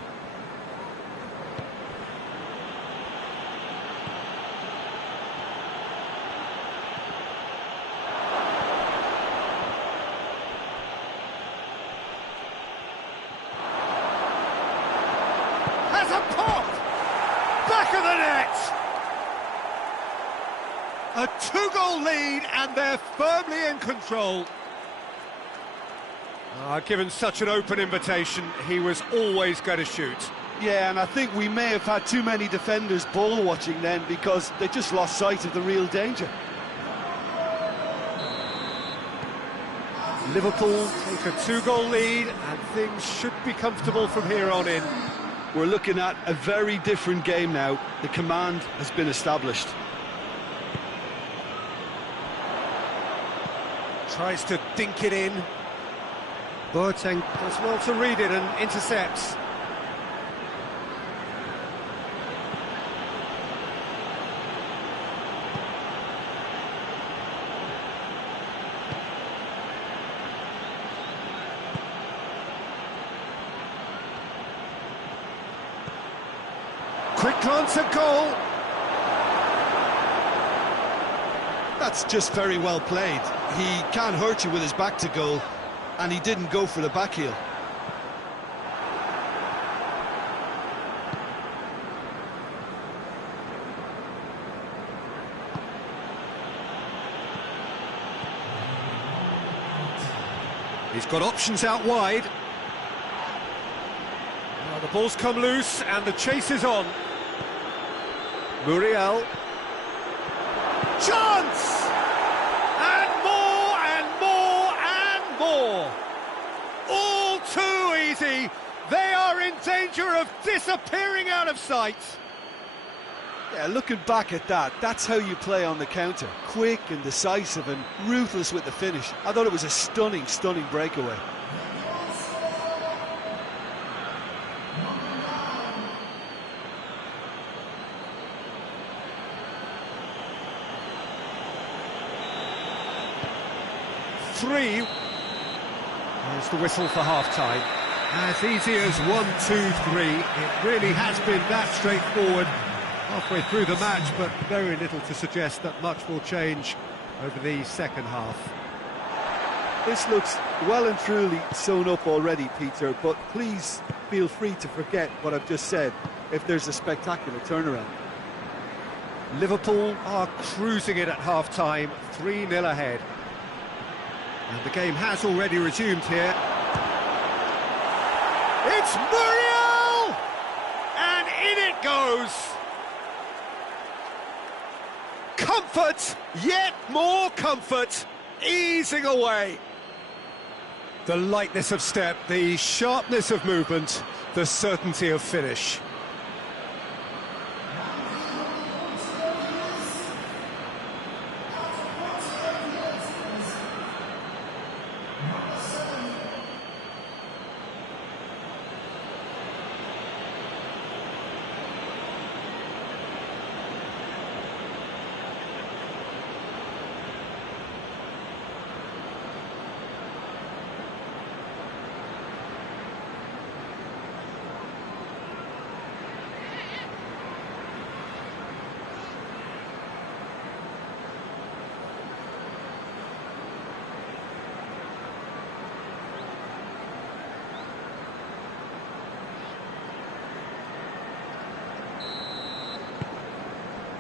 Has a pop! Back of the net! A two-goal lead, and they're firmly in control. Given such an open invitation, he was always going to shoot. Yeah, and I think we may have had too many defenders ball watching then, because they just lost sight of the real danger. Liverpool take a two-goal lead, and things should be comfortable from here on in. We're looking at a very different game now. The command has been established. Tries to dink it in. Boateng does well to read it and intercepts. Quick glance at goal. That's just very well played. He can't hurt you with his back to goal, and he didn't go for the back heel. He's got options out wide. Now the ball's come loose and the chase is on. Muriel. Chance! And more and more and more! All too easy! They are in danger of disappearing out of sight! Yeah, looking back at that, that's how you play on the counter. Quick and decisive and ruthless with the finish. I thought it was a stunning, stunning breakaway. Three. There's the whistle for half-time. As easy as 1, 2, 3. It really has been that straightforward halfway through the match, but very little to suggest that much will change over the second half. This looks well and truly sewn up already, Peter, but please feel free to forget what I've just said if there's a spectacular turnaround. Liverpool are cruising it at half-time, 3-0 ahead. And the game has already resumed here. It's Muriel! And in it goes! Comfort, yet more comfort, easing away. The lightness of step, the sharpness of movement, the certainty of finish.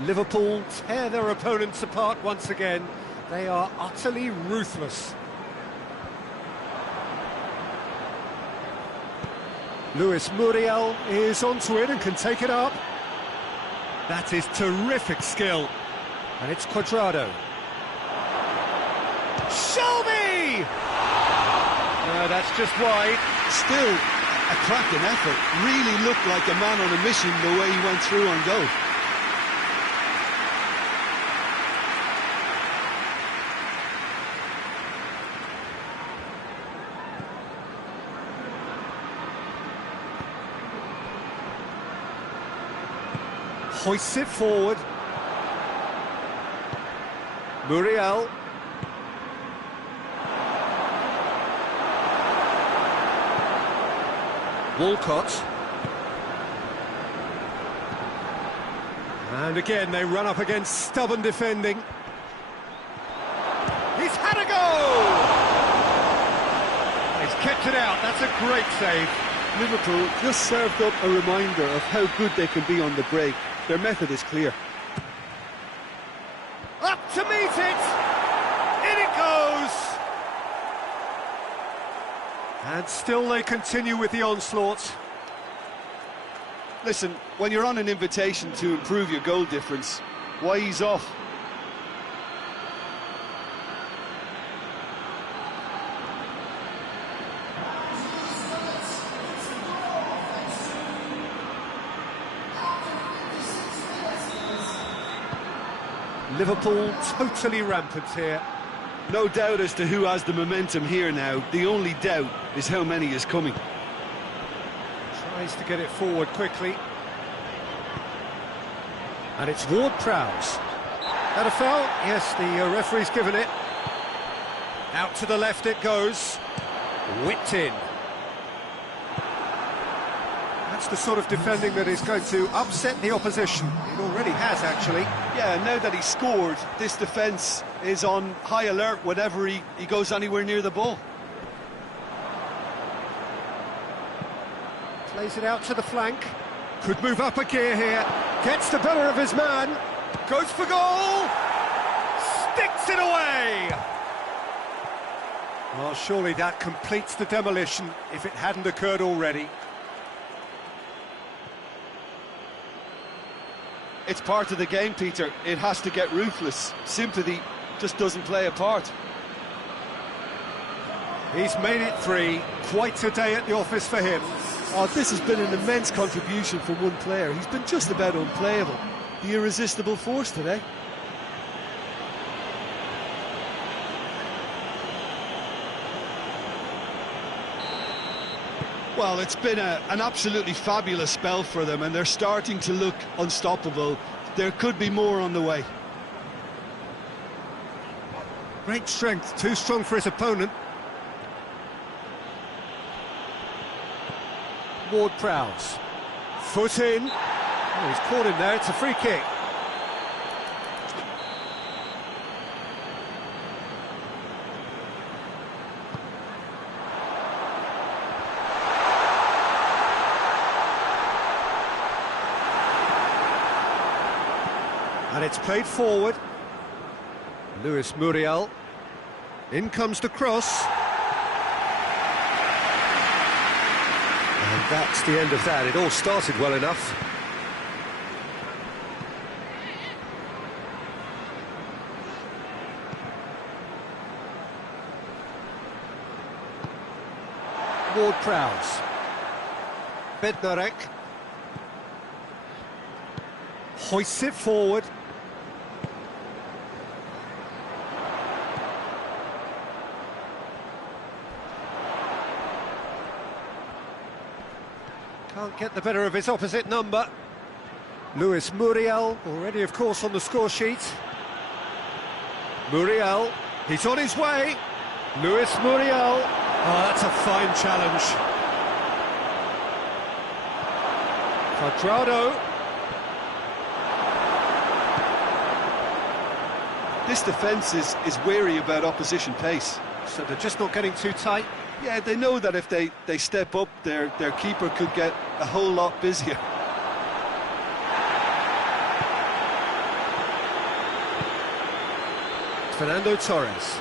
Liverpool tear their opponents apart once again. They are utterly ruthless. Luis Muriel is onto it and can take it up. That is terrific skill. And it's Cuadrado. Shelby! No, that's just wide. Still a cracking effort. Really looked like a man on a mission the way he went through on goal. Hoists it forward. Muriel. Walcott. And again they run up against stubborn defending. He's had a go! He's kept it out, that's a great save. Liverpool just served up a reminder of how good they can be on the break. Their method is clear. Up to meet it! In it goes! And still they continue with the onslaught. Listen, when you're on an invitation to improve your goal difference, why ease off? Liverpool totally rampant here. No doubt as to who has the momentum here now. The only doubt is how many is coming. Tries to get it forward quickly. And it's Ward-Prowse. That a foul? Yes, the referee's given it. Out to the left it goes. Whipped in. That's the sort of defending that is going to upset the opposition. It already has, actually. Yeah, now that he's scored, this defence is on high alert whenever he goes anywhere near the ball. Plays it out to the flank. Could move up a gear here. Gets the better of his man. Goes for goal. Sticks it away. Well, surely that completes the demolition if it hadn't occurred already. It's part of the game, Peter. It has to get ruthless. Sympathy just doesn't play a part. He's made it 3. Quite a day at the office for him. Oh, this has been an immense contribution from one player. He's been just about unplayable. The irresistible force today. Well, it's been an absolutely fabulous spell for them, and they're starting to look unstoppable. There could be more on the way. Great strength, too strong for his opponent. Ward-Prowse. Foot in. Oh, he's caught him there, it's a free kick. And it's played forward. Luis Muriel. In comes the cross. And that's the end of that. It all started well enough. Ward-Prowse. Bednarek. Hoists it forward. Can't get the better of his opposite number. Luis Muriel, already of course on the score sheet. Muriel, he's on his way. Luis Muriel. Oh, that's a fine challenge. Cuadrado. This defence is wary about opposition pace. So they're just not getting too tight. Yeah, they know that if they step up, their keeper could get a whole lot busier. Fernando Torres.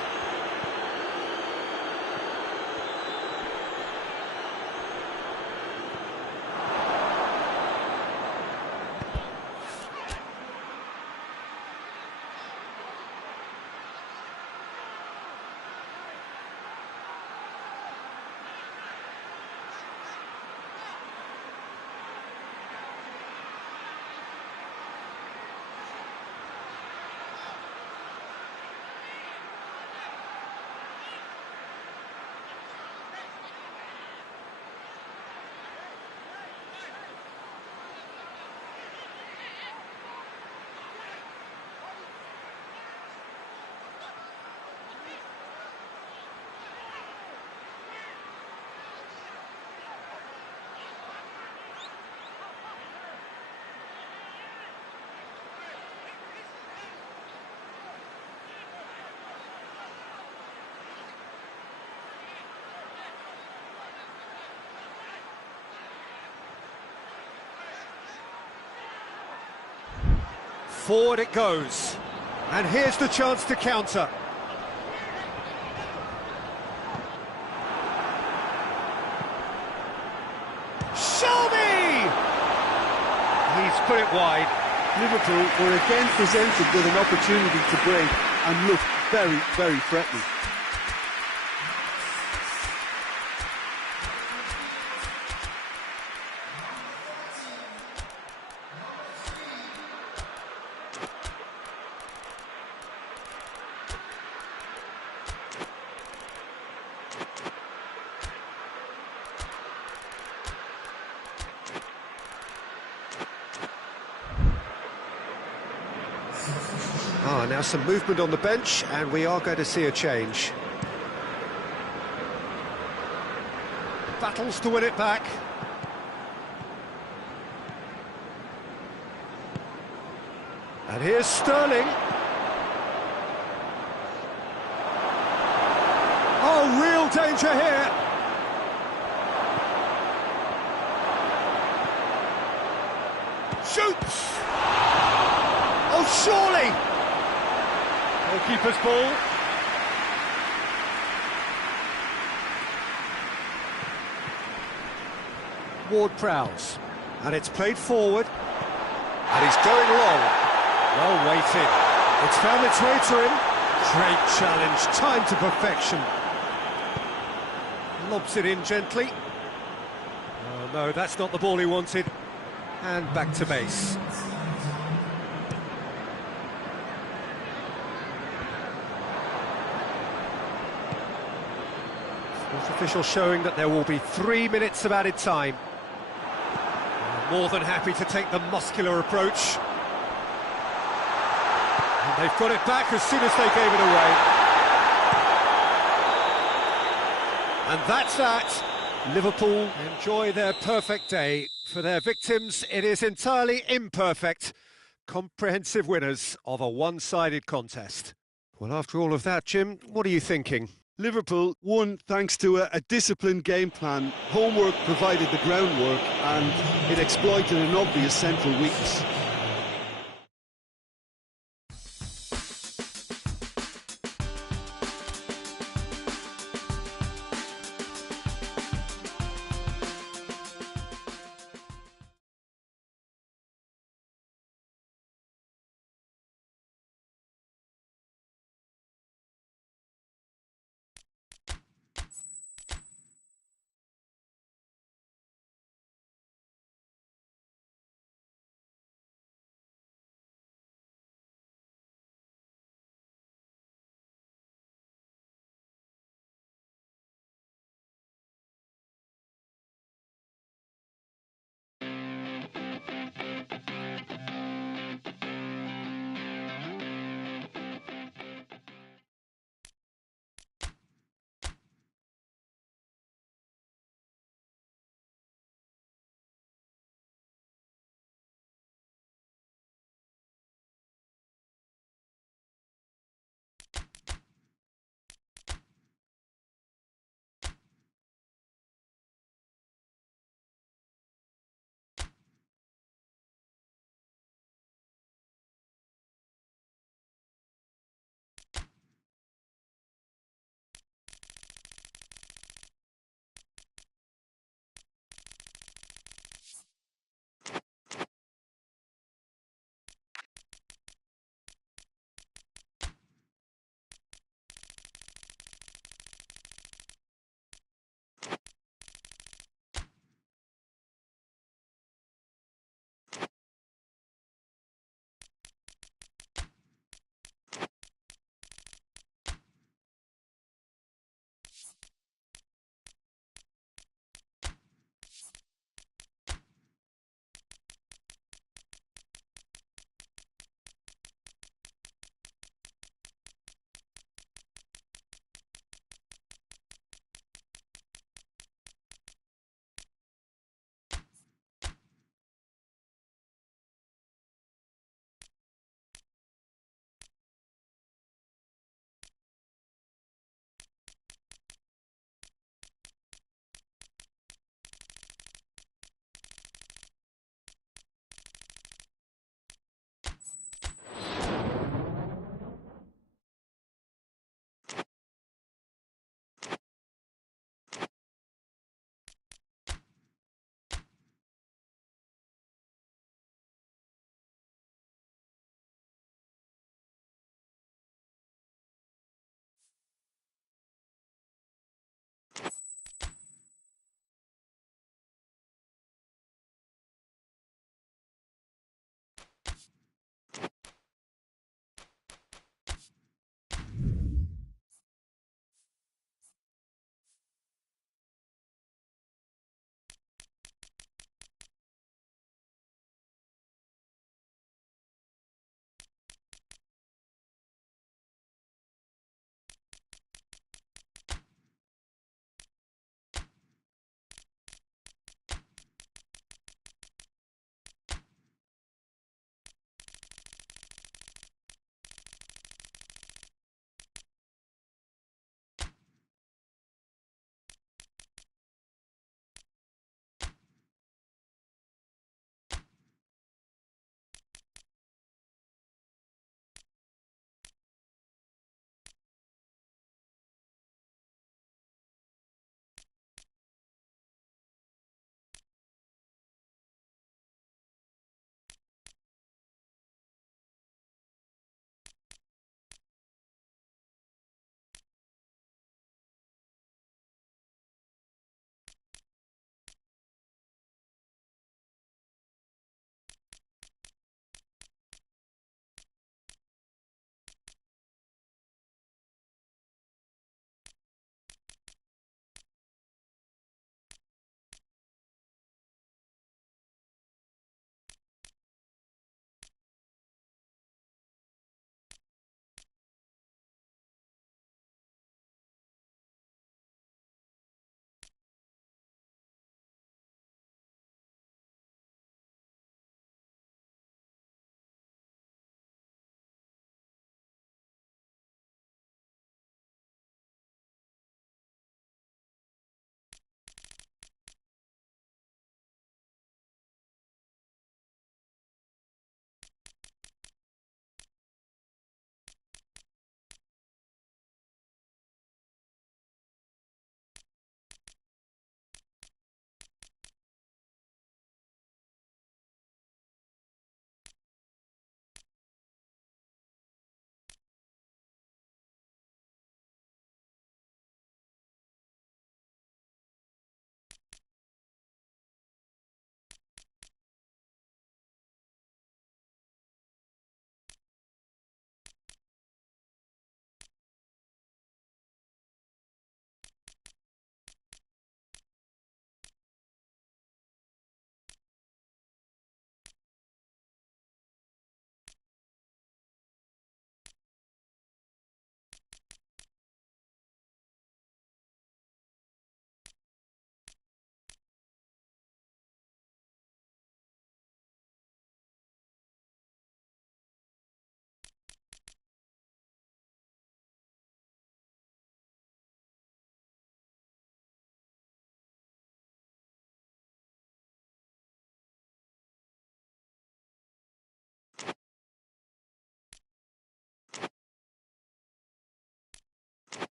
Forward it goes. And here's the chance to counter. Show me! He's put it wide. Liverpool were again presented with an opportunity to break and looked very, very threatening. Now some movement on the bench, and we are going to see a change. Battles to win it back. And here's Sterling. Oh, real danger here. Shoots! Oh, surely! Goalkeeper's ball. Ward prowls, and it's played forward, and he's going long. Well weighted. It's found its way to him. Great challenge, time to perfection. Lobs it in gently. Oh no, that's not the ball he wanted. And back to base. Sports official showing that there will be 3 minutes of added time. More than happy to take the muscular approach. And they've got it back as soon as they gave it away. And that's that. Liverpool enjoy their perfect day. For their victims, it is entirely imperfect. Comprehensive winners of a one-sided contest. Well, after all of that, Jim, what are you thinking? Liverpool won thanks to a disciplined game plan. Homework provided the groundwork and it exploited an obvious central weakness.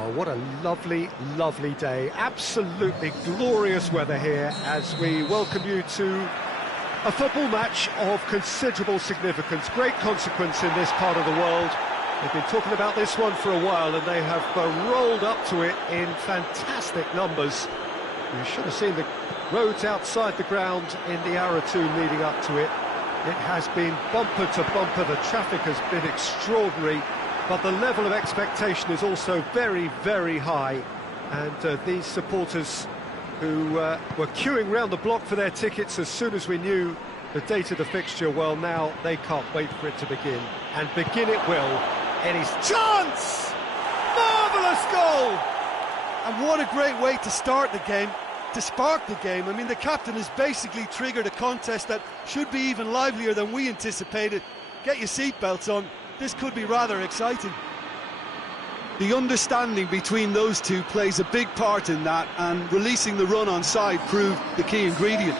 Well, what a lovely, lovely day. Absolutely glorious weather here as we welcome you to a football match of considerable significance, great consequence in this part of the world. They've been talking about this one for a while and they have rolled up to it in fantastic numbers. You should have seen the roads outside the ground in the hour or two leading up to it. It has been bumper to bumper, the traffic has been extraordinary, but the level of expectation is also very, very high. And these supporters who were queuing round the block for their tickets as soon as we knew the date of the fixture, well, now they can't wait for it to begin. And begin it will. Eddie's chance! Marvellous goal! And what a great way to start the game, to spark the game. I mean, the captain has basically triggered a contest that should be even livelier than we anticipated. Get your seatbelts on, this could be rather exciting. The understanding between those two plays a big part in that, and releasing the run on side proved the key ingredient.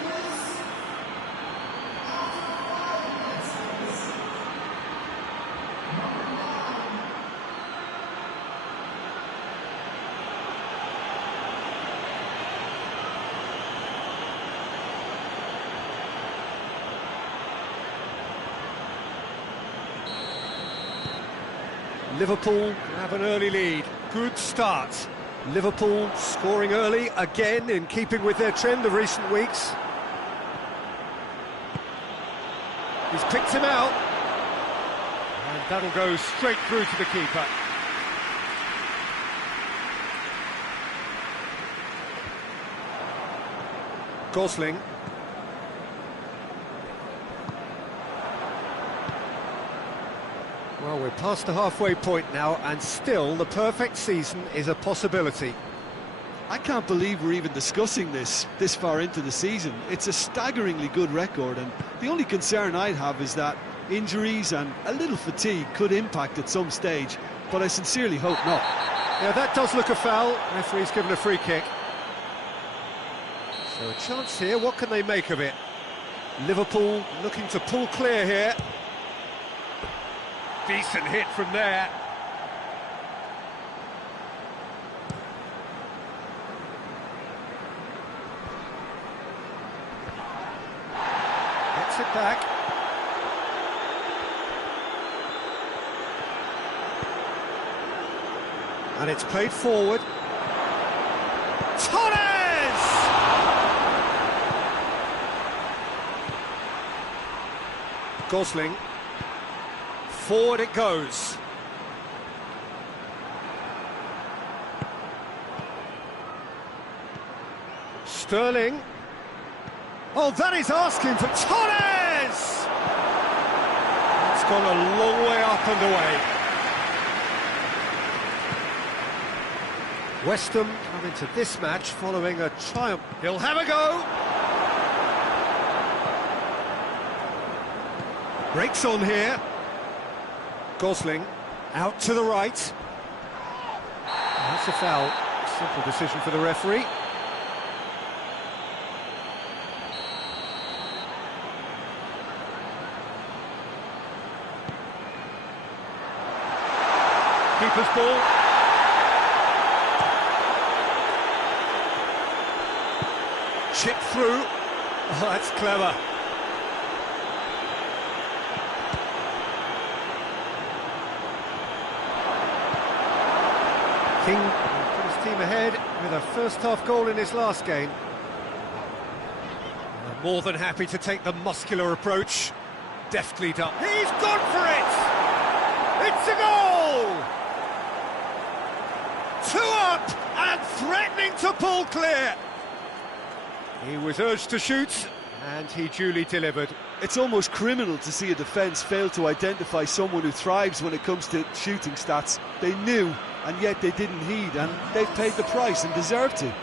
Liverpool have an early lead. Good start. Liverpool scoring early again in keeping with their trend of recent weeks. He's picked him out. And that'll go straight through to the keeper. Gosling. Well, we're past the halfway point now, and still the perfect season is a possibility. I can't believe we're even discussing this far into the season. It's a staggeringly good record, and the only concern I'd have is that injuries and a little fatigue could impact at some stage, but I sincerely hope not. Yeah, that does look a foul. Referee's given a free kick. So a chance here, what can they make of it? Liverpool looking to pull clear here. Decent hit from there. Gets it back. And it's played forward. Torres! Gosling. Forward it goes. Sterling. Oh, that is asking for Torres! It's gone a long way up and away. West Ham come into this match following a triumph. He'll have a go. Breaks on here. Gosling out to the right. That's a foul. Simple decision for the referee. Keeper's ball. Chip through. Oh, that's clever. King put his team ahead with a first-half goal in his last game. They're more than happy to take the muscular approach. Deftly done. He's gone for it! It's a goal! 2 up and threatening to pull clear. He was urged to shoot and he duly delivered. It's almost criminal to see a defence fail to identify someone who thrives when it comes to shooting stats. They knew, and yet they didn't heed, and they've paid the price and deserve to.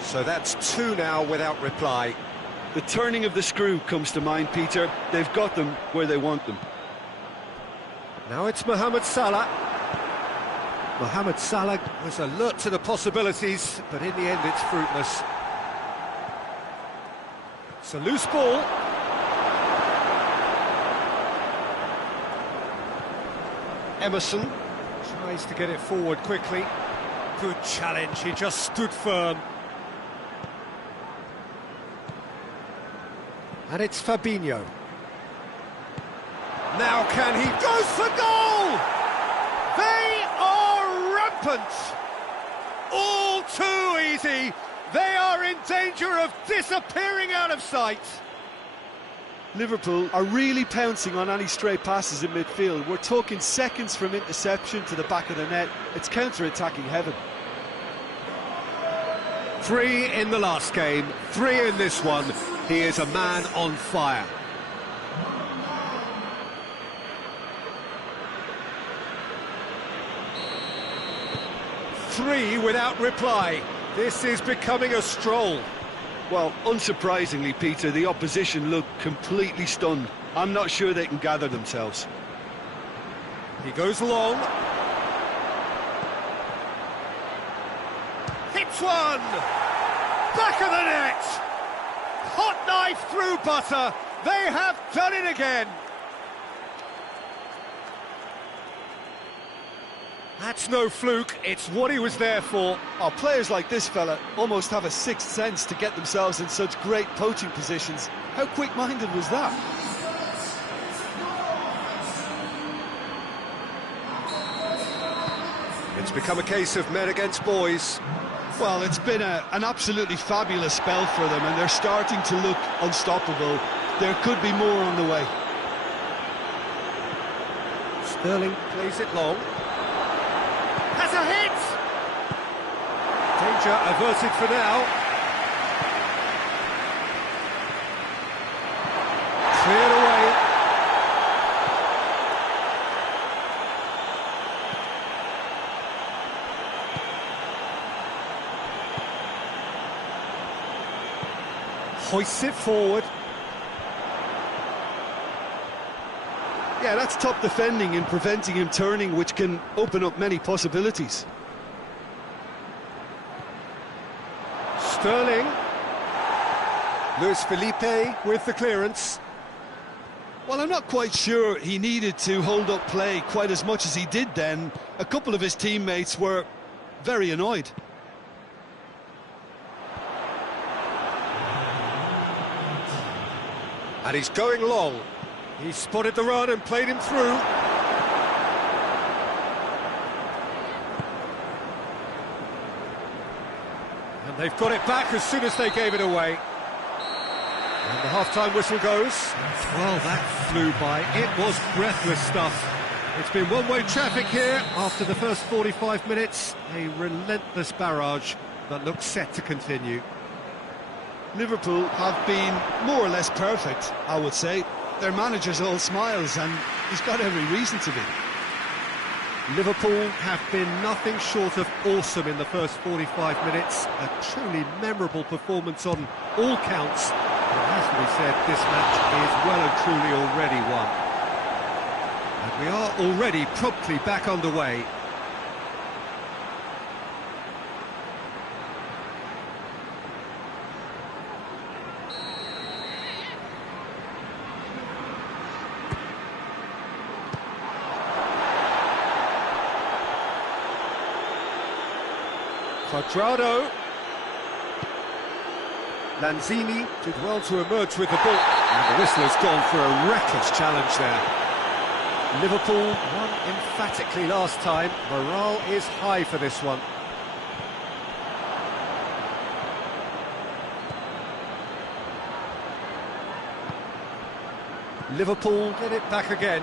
So that's 2 now without reply. The turning of the screw comes to mind, Peter. They've got them where they want them. Now it's Mohamed Salah. Mohamed Salah Was alert to the possibilities, but in the end it's fruitless. It's a loose ball. Emerson tries to get it forward quickly. Good challenge, he just stood firm. And it's Fabinho. Now can he... goes for goal! They are rampant! All too easy! They are in danger of disappearing out of sight! Liverpool are really pouncing on any stray passes in midfield. We're talking seconds from interception to the back of the net. It's counter-attacking heaven. 3 in the last game, 3 in this one. He is a man on fire. Three without reply. This is becoming a stroll. Well, unsurprisingly, Peter, the opposition look completely stunned. I'm not sure they can gather themselves. He goes long. Hits one! Back of the net! Hot knife through butter. They have done it again. That's no fluke, it's what he was there for. Oh, players like this fella almost have a sixth sense to get themselves in such great poaching positions. How quick-minded was that? It's become a case of men against boys. Well, it's been an absolutely fabulous spell for them, and they're starting to look unstoppable. There could be more on the way. Sterling plays it long. Has a hit! Danger averted for now. Cleared away. Hoists it forward. Yeah, that's top defending and preventing him turning, which can open up many possibilities. Sterling. Luis Felipe with the clearance. Well, I'm not quite sure he needed to hold up play quite as much as he did then. A couple of his teammates were very annoyed. And he's going long. He spotted the run and played him through. And they've got it back as soon as they gave it away. And the half-time whistle goes. Well, that flew by. It was breathless stuff. It's been one-way traffic here after the first 45 minutes. A relentless barrage that looks set to continue. Liverpool have been more or less perfect, I would say. Their manager's all smiles, and he's got every reason to be. Liverpool have been nothing short of awesome in the first 45 minutes. A truly memorable performance on all counts. It has to be said, this match is well and truly already won. And we are already promptly back underway. Quadrado. Lanzini did well to emerge with the ball. And the whistle has gone for a reckless challenge there. Liverpool won emphatically last time. Morale is high for this one. Liverpool get it back again.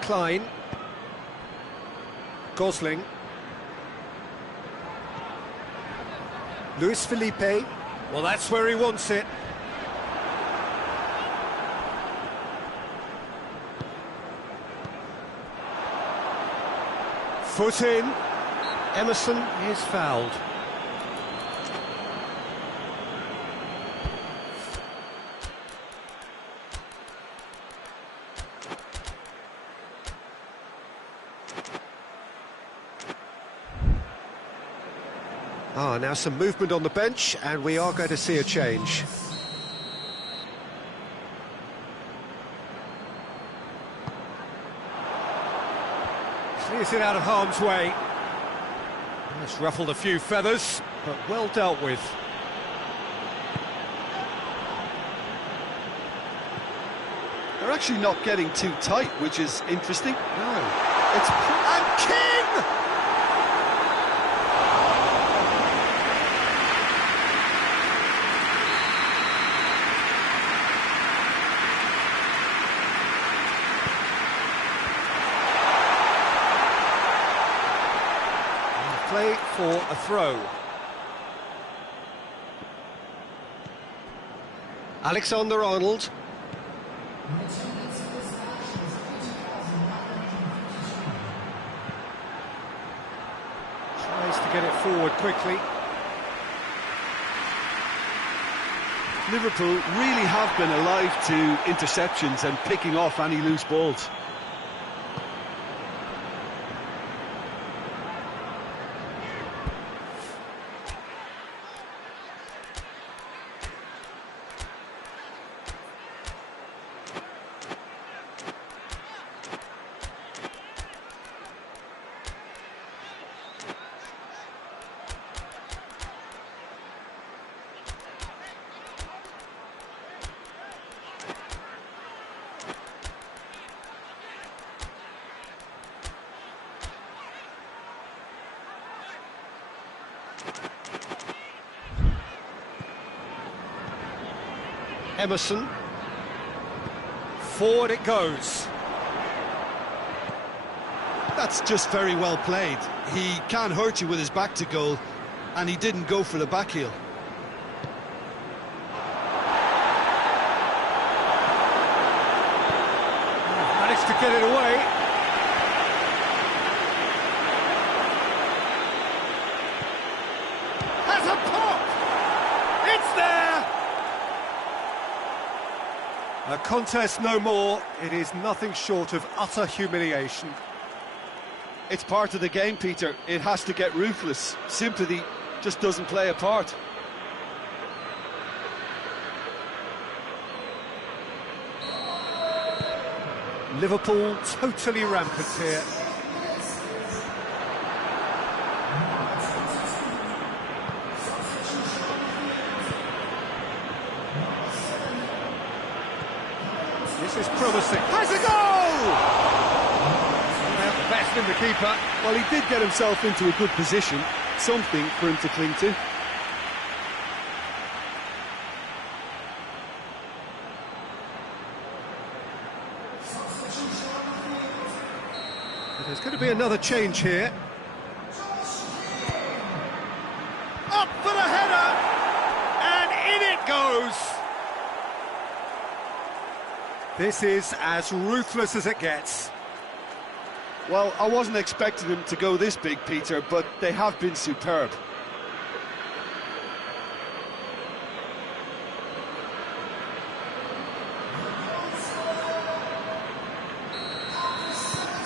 Klein. Gosling. Luis Felipe. Well, that's where he wants it. Foot in. Emerson is fouled. Now some movement on the bench, and we are going to see a change. Clears it out of harm's way. It's ruffled a few feathers, but well dealt with. They're actually not getting too tight, which is interesting. No. It's and King! Play for a throw. Alexander-Arnold. Tries to get it forward quickly. Liverpool really have been alive to interceptions and picking off any loose balls. Emerson. Forward it goes. That's just very well played. He can't hurt you with his back to goal, and he didn't go for the back heel. Managed to get it away. Has a pop! It's there! A contest no more. It is nothing short of utter humiliation. It's part of the game, Peter. It has to get ruthless. Sympathy just doesn't play a part. Liverpool totally rampant here. This is promising. Has a goal! Not the best in the keeper. Well, he did get himself into a good position. Something for him to cling to. There's going to be another change here. Up for the header! And in it goes! This is as ruthless as it gets. Well, I wasn't expecting them to go this big, Peter, but they have been superb.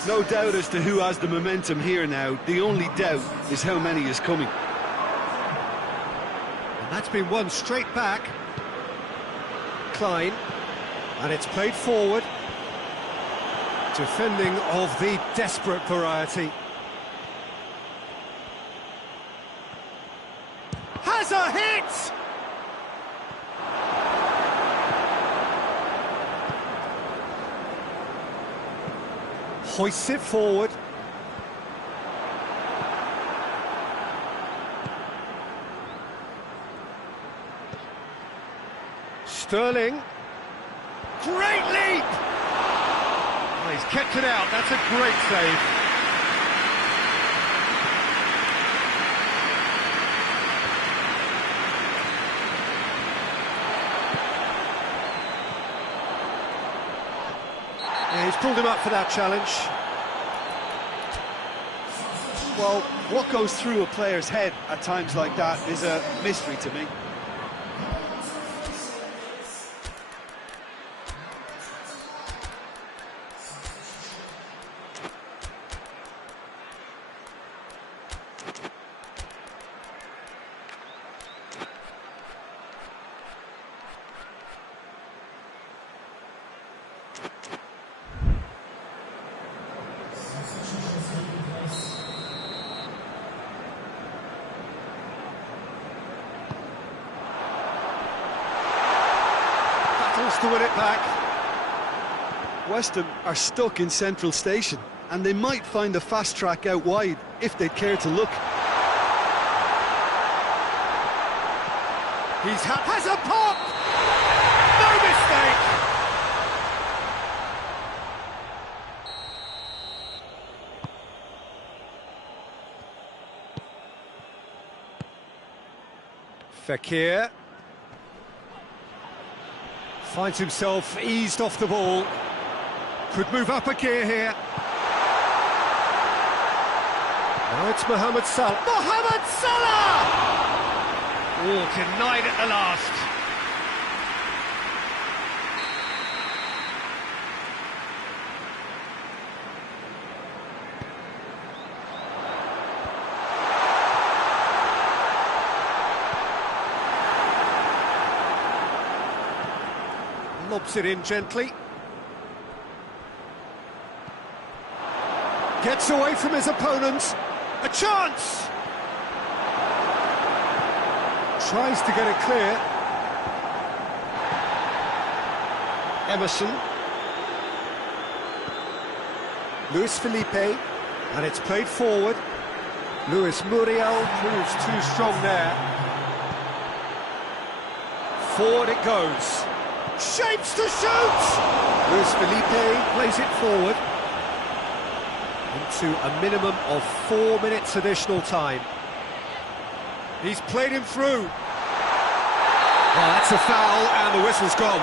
No doubt as to who has the momentum here now. The only doubt is how many is coming. And that's been won straight back. Klein. And it's played forward. Defending of the desperate variety. Has a hit! Hoists it forward. Sterling. Great leap! Oh, he's kept it out. That's a great save. Yeah, he's pulled him up for that challenge. Well, what goes through a player's head at times like that is a mystery to me. chance to win it back. West Ham are stuck in Central Station, and they might find a fast track out wide if they care to look. Has a pop! No mistake! Fekir finds himself eased off the ball. Could move up a gear here. Now it's Mohamed Salah. Mohamed Salah! Oh, denied at the last. Lobs it in gently. Gets away from his opponents. A chance! Tries to get it clear. Emerson. Luis Felipe. And it's played forward. Luis Muriel proves too strong there. Forward it goes. Shapes to shoot! Luis Felipe plays it forward. Into a minimum of 4 minutes additional time. He's played him through. Well, that's a foul, and the whistle's gone.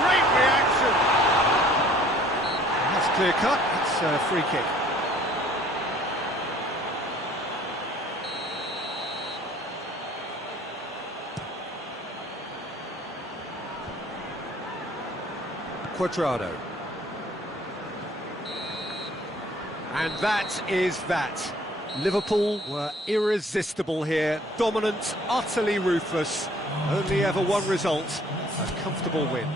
Great reaction. That's clear cut. It's a free kick. Quadrado. And that is that. Liverpool were irresistible here, dominant, utterly ruthless. Only ever one result, a comfortable win.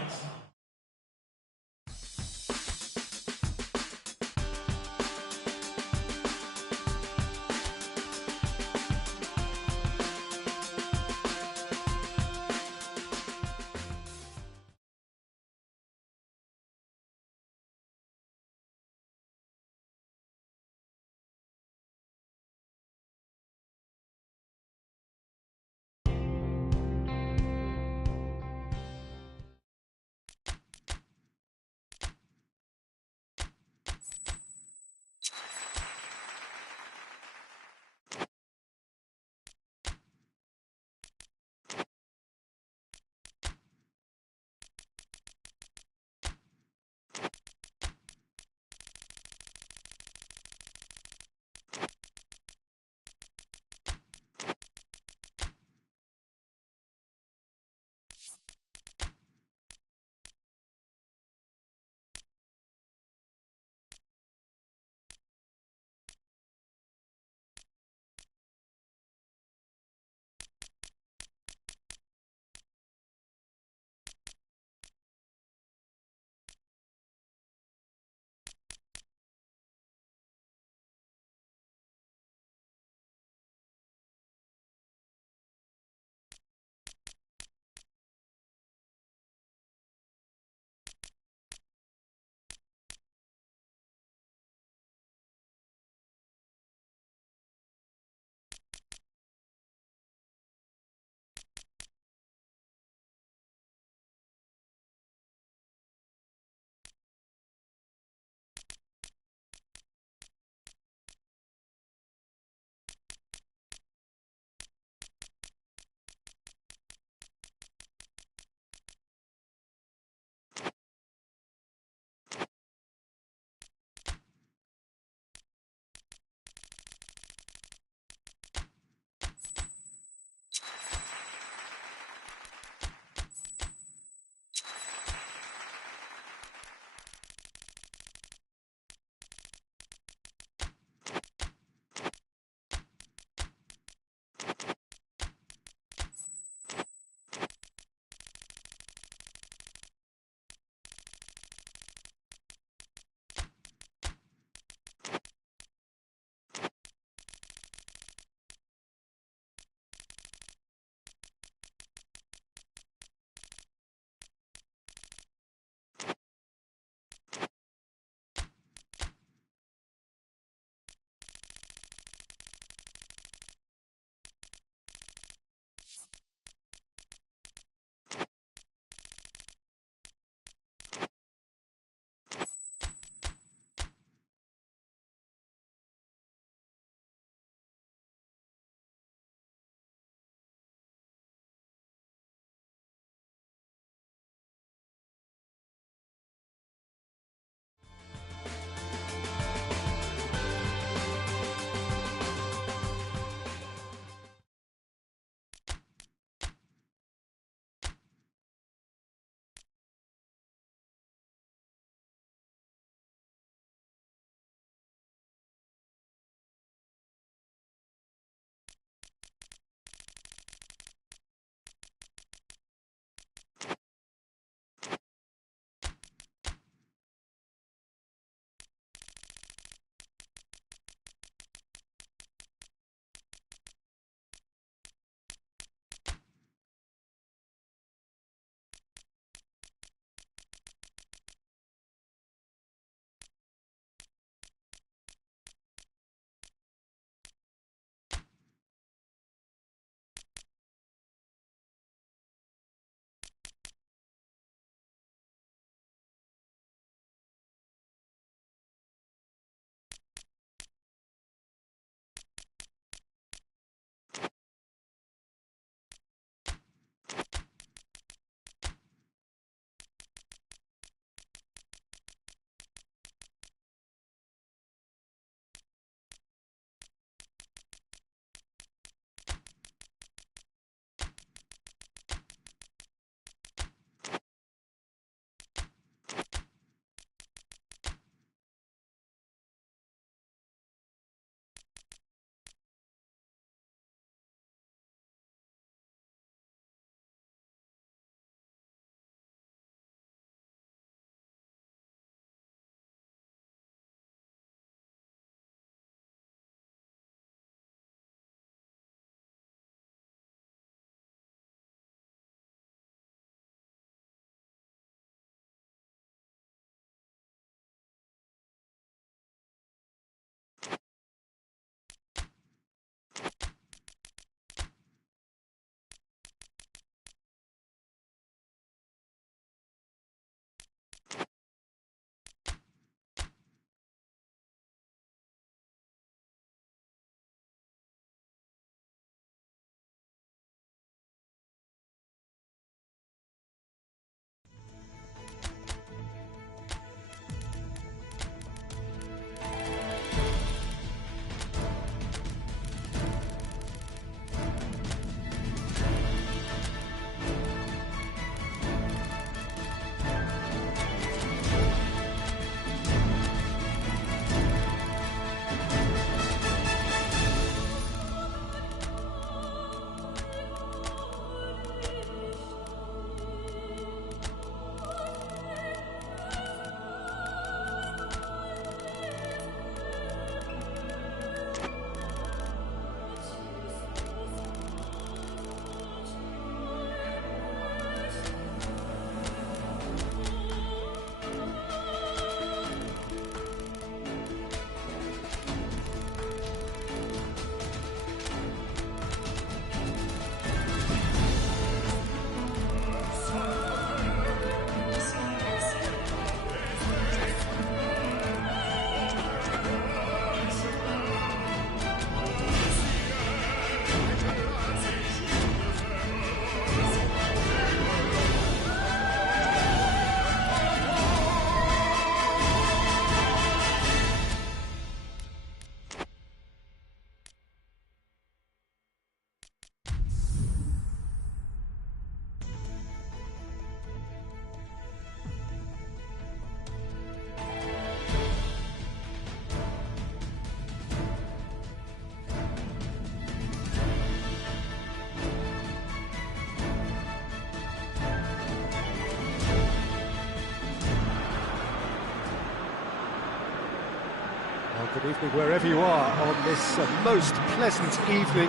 Good evening wherever you are on this most pleasant evening.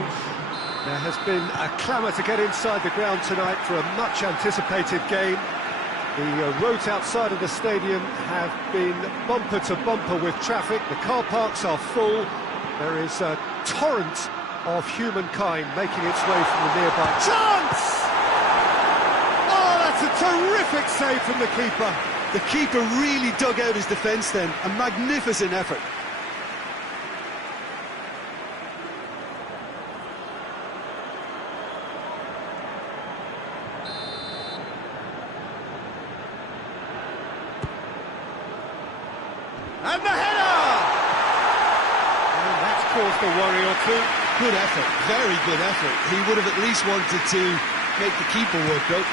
There has been a clamour to get inside the ground tonight for a much anticipated game. The roads outside of the stadium have been bumper to bumper with traffic. The car parks are full. There is a torrent of humankind making its way from the nearby. Chance! Oh, that's a terrific save from the keeper. The keeper really dug out his defence then. A magnificent effort. And the header! And that's caused a worry or two. Good effort, very good effort. He would have at least wanted to make the keeper work out.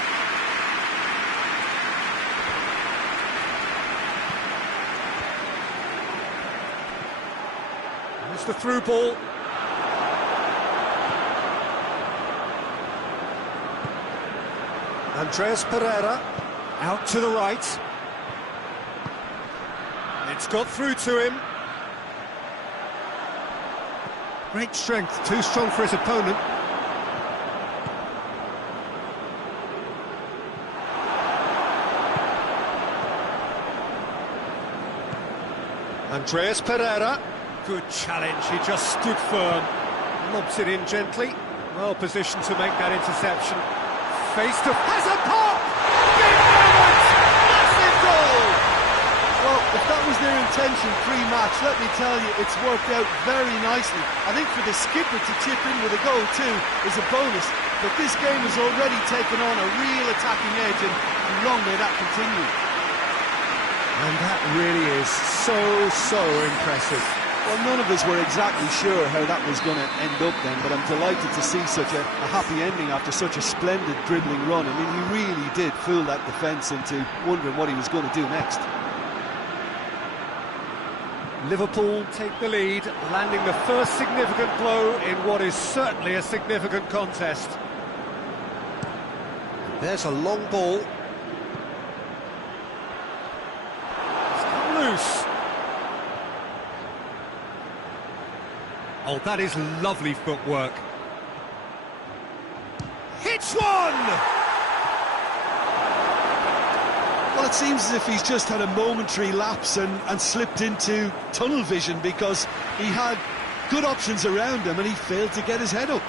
It's the through ball. Andreas Pereira out to the right. It's got through to him. Great strength, too strong for his opponent. Andreas Pereira. Good challenge, he just stood firm. Lobs it in gently. Well positioned to make that interception. Face to... has a pop! Big moment! Massive goal! Well, if that was their intention pre-match, let me tell you, it's worked out very nicely. I think for the skipper to chip in with a goal too is a bonus, but this game has already taken on a real attacking edge, and long may that continue. And that really is so impressive. Well, none of us were exactly sure how that was going to end up then, but I'm delighted to see such a happy ending after such a splendid dribbling run. I mean, he really did fool that defence into wondering what he was going to do next. Liverpool take the lead, landing the first significant blow in what is certainly a significant contest. There's a long ball. It's come loose. Oh, that is lovely footwork. Hits one! Well, it seems as if he's just had a momentary lapse and slipped into tunnel vision, because he had good options around him and he failed to get his head up.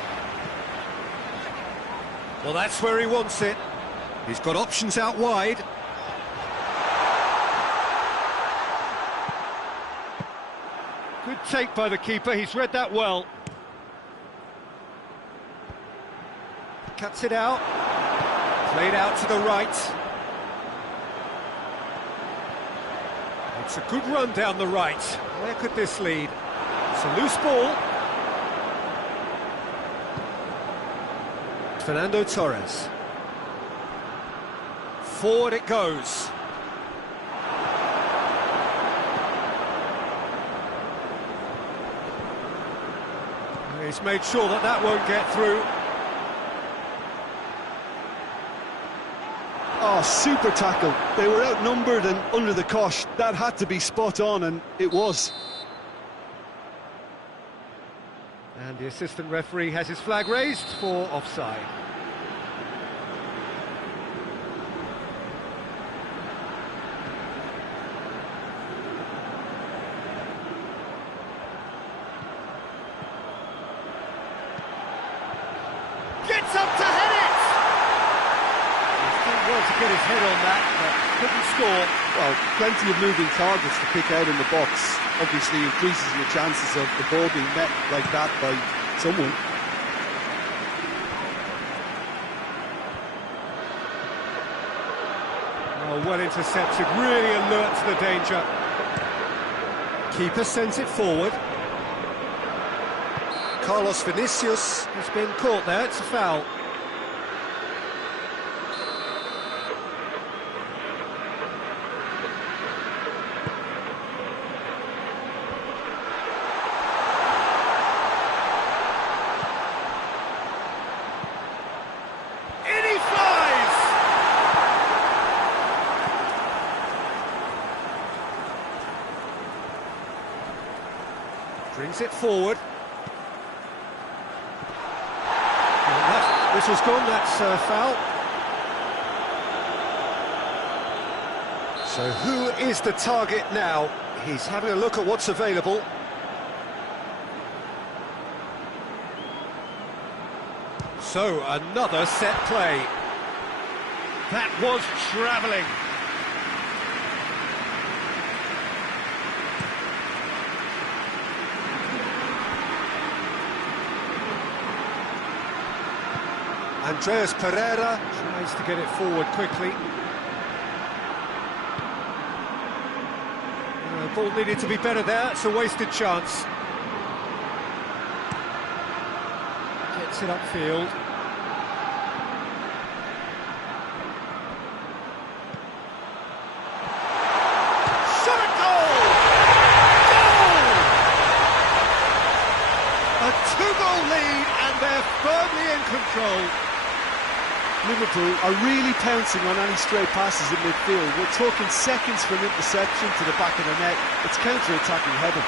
Well, that's where he wants it. He's got options out wide. Good take by the keeper, he's read that well. Cuts it out. Played out to the right. It's a good run down the right. Where could this lead? It's a loose ball. Fernando Torres. Forward it goes. He's made sure that that won't get through. Oh, super tackle. They were outnumbered and under the cosh. That had to be spot on, and it was. And the assistant referee has his flag raised for offside. Gets up to head it! He's done well to get his head on that, but couldn't score. Well, plenty of moving targets to pick out in the box. Obviously increases your chances of the ball being met like that by someone. Oh, well intercepted, really alert to the danger. Keeper sends it forward. Carlos Vinicius has been caught there, it's a foul. In he flies! Brings it forward. Whistle's gone, that's foul. So who is the target now? He's having a look at what's available. So, another set play. That was travelling. Andreas Pereira tries to get it forward quickly. The ball needed to be better there, it's a wasted chance. Gets it upfield. Shot at goal! Goal! A two-goal lead and they're firmly in control. Liverpool are really pouncing on any stray passes in midfield. We're talking seconds from interception to the back of the net. It's counter-attacking heaven.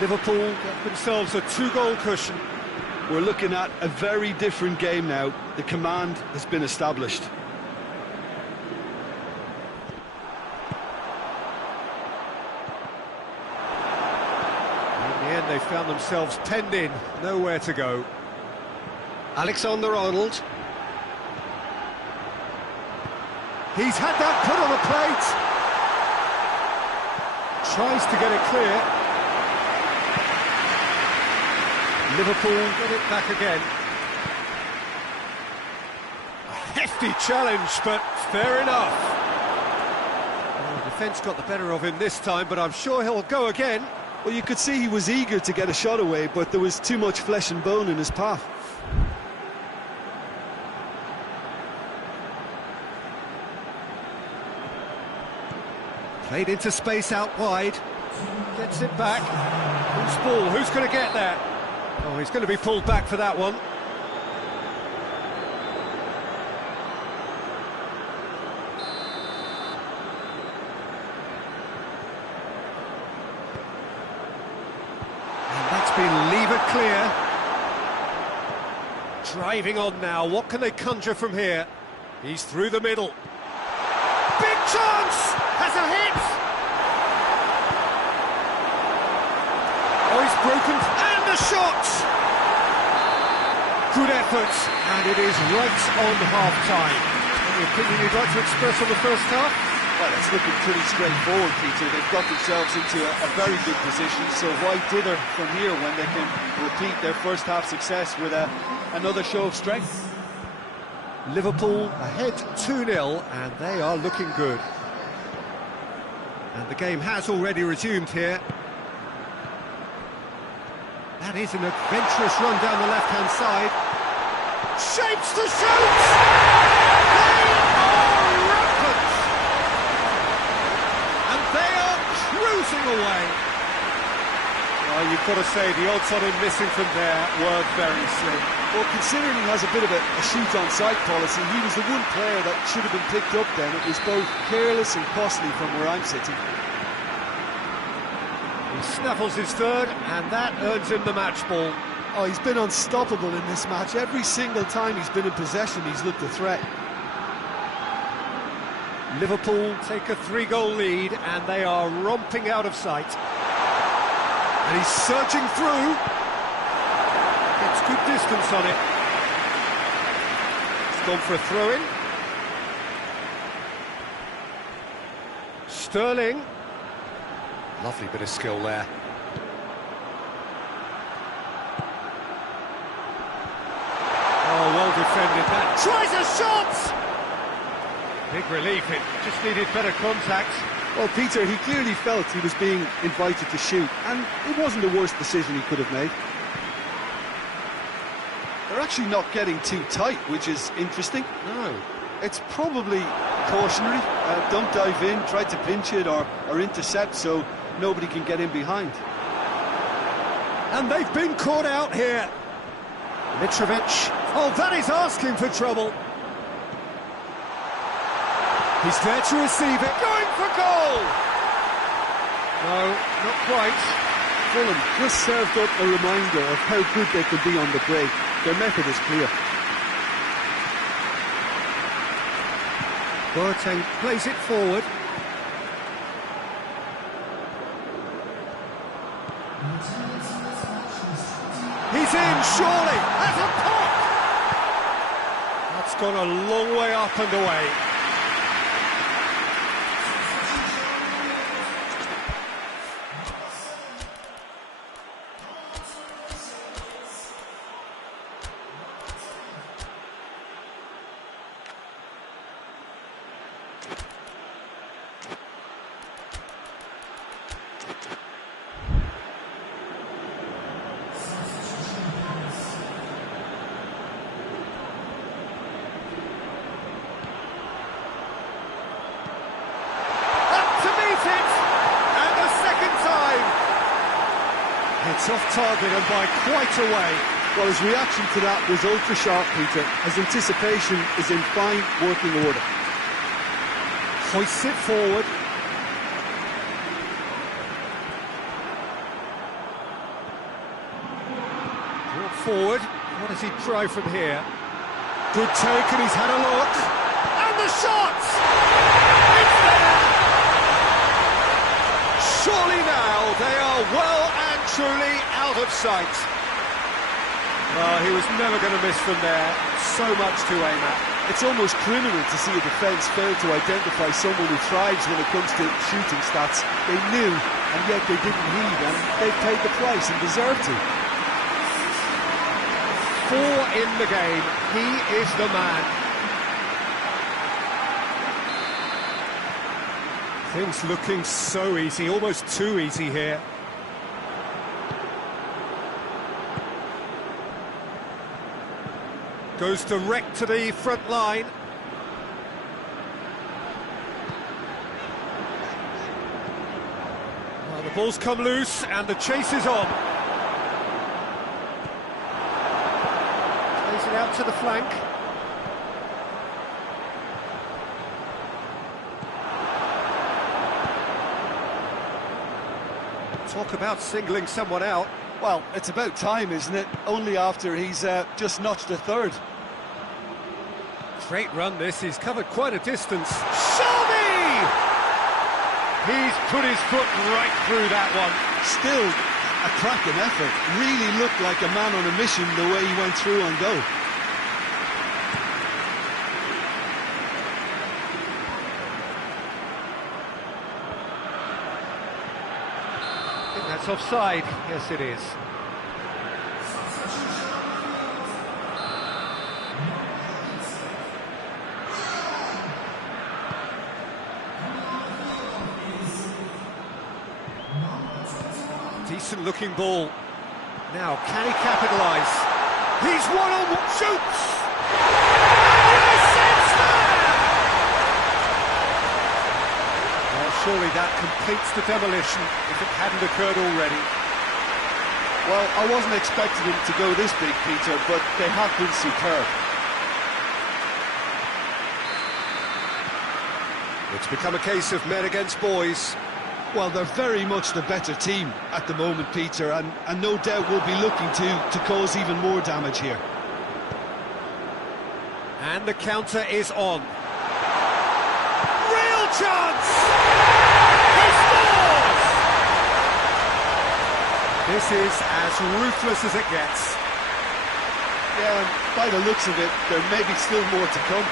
Liverpool get themselves a two-goal cushion. We're looking at a very different game now. The command has been established. In the end, they found themselves penned in, nowhere to go. Alexander-Arnold. He's had that put on a plate. Tries to get it clear. Liverpool get it back again. A hefty challenge, but fair enough. Well, the defence got the better of him this time, but I'm sure he'll go again. Well, you could see he was eager to get a shot away, but there was too much flesh and bone in his path. Played into space out wide. Gets it back. Who's ball? Who's going to get there? Oh, he's going to be pulled back for that one. And that's been levered clear. Driving on now, what can they conjure from here? He's through the middle. Big chance! Has a hit! Oh, he's broken, and a shot! Good effort, and it is right on half-time. Any opinion you'd like to express on the first half? Well, it's looking pretty straightforward, Peter. They've got themselves into a very good position, so why dither from here when they can repeat their first half success with another show of strength? Liverpool ahead 2-0, and they are looking good. And the game has already resumed here. That is an adventurous run down the left-hand side. Shapes to shoot! They are rampant! And they are cruising away. Well, you've got to say, the odds on him missing from there were very slim. Well, considering he has a bit of a shoot-on-sight policy, he was the one player that should have been picked up then. It was both careless and costly from where I'm sitting. He snaffles his third, and that earns him the match ball. Oh, he's been unstoppable in this match. Every single time he's been in possession, he's looked a threat. Liverpool take a 3-goal lead, and they are romping out of sight. And he's surging through. Gets good distance on it. He's gone for a throw-in. Sterling. Lovely bit of skill there. Oh, well defended that. Tries a shot! Big relief, it just needed better contact. Well, Peter, he clearly felt he was being invited to shoot, and it wasn't the worst decision he could have made. They're actually not getting too tight, which is interesting. No, It's probably cautionary. Don't dive in, try to pinch it or intercept so nobody can get in behind. And they've been caught out here. Mitrovic. Oh, that is asking for trouble. He's there to receive it. Going for goal! No, not quite. Fulham just served up a reminder of how good they could be on the break. Their method is clear. Boateng plays it forward. He's in, surely! That's a pop! That's gone a long way up and away. It's off target and by quite a way. Well, his reaction to that was ultra sharp, Peter. His anticipation is in fine working order. Hoists it forward. Brought forward. What does he try from here? Good take, and he's had a look. And the shot! It's there! Surely now they are well and truly out of sight. Well, he was never going to miss from there. So much to aim at. It's almost criminal to see a defence fail to identify someone who thrives when it comes to shooting stats. They knew, and yet they didn't heed, and they've paid the price and deserve to. 4 in the game. He is the man. Things looking so easy, almost too easy here. Goes direct to the front line. Well, the ball's come loose and the chase is on. Plays it out to the flank. Talk about singling someone out. Well, it's about time, isn't it? Only after he's just notched a third. Great run this, he's covered quite a distance. Shelby! He's put his foot right through that one. Still a cracking effort. Really looked like a man on a mission the way he went through on goal. I think that's offside. Yes, it is. Decent looking ball. Now, can he capitalise? He's one-on-one, shoots! Well, surely that completes the demolition if it hadn't occurred already. Well, I wasn't expecting him to go this big, Peter, but they have been superb. It's become a case of men against boys. Well, they're very much the better team at the moment, Peter, and no doubt will be looking to cause even more damage here. And the counter is on. Real chance! He scores! This is as ruthless as it gets. Yeah, by the looks of it, there may be still more to come.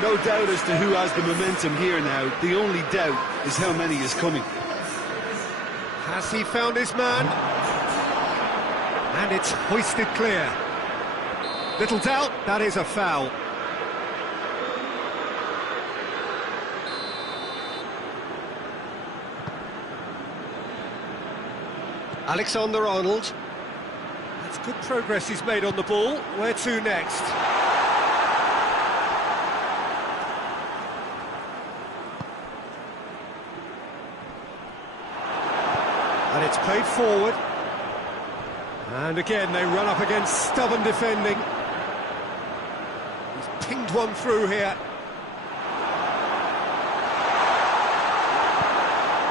No doubt as to who has the momentum here now. The only doubt is how many is coming. Has he found his man? And it's hoisted clear. Little doubt, that is a foul. Alexander-Arnold. That's good progress he's made on the ball. Where to next? And it's played forward. And again, they run up against stubborn defending. He's pinged one through here.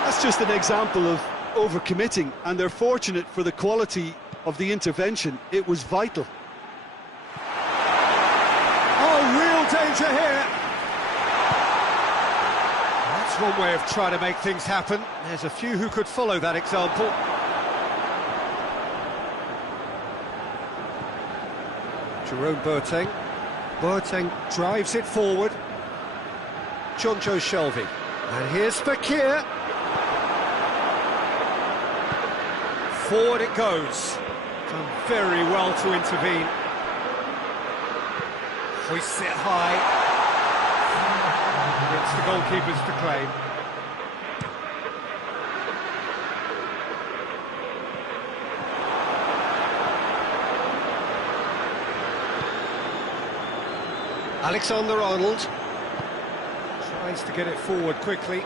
That's just an example of overcommitting, and they're fortunate for the quality of the intervention. It was vital. Oh, real danger here. That's one way of trying to make things happen. There's a few who could follow that example. Jerome Boateng. Boateng drives it forward. Jonjo Shelvey. And here's Fakir. Forward it goes. Done very well to intervene. Hoists it high. It's the goalkeepers to claim. Alexander-Arnold. Tries to get it forward quickly.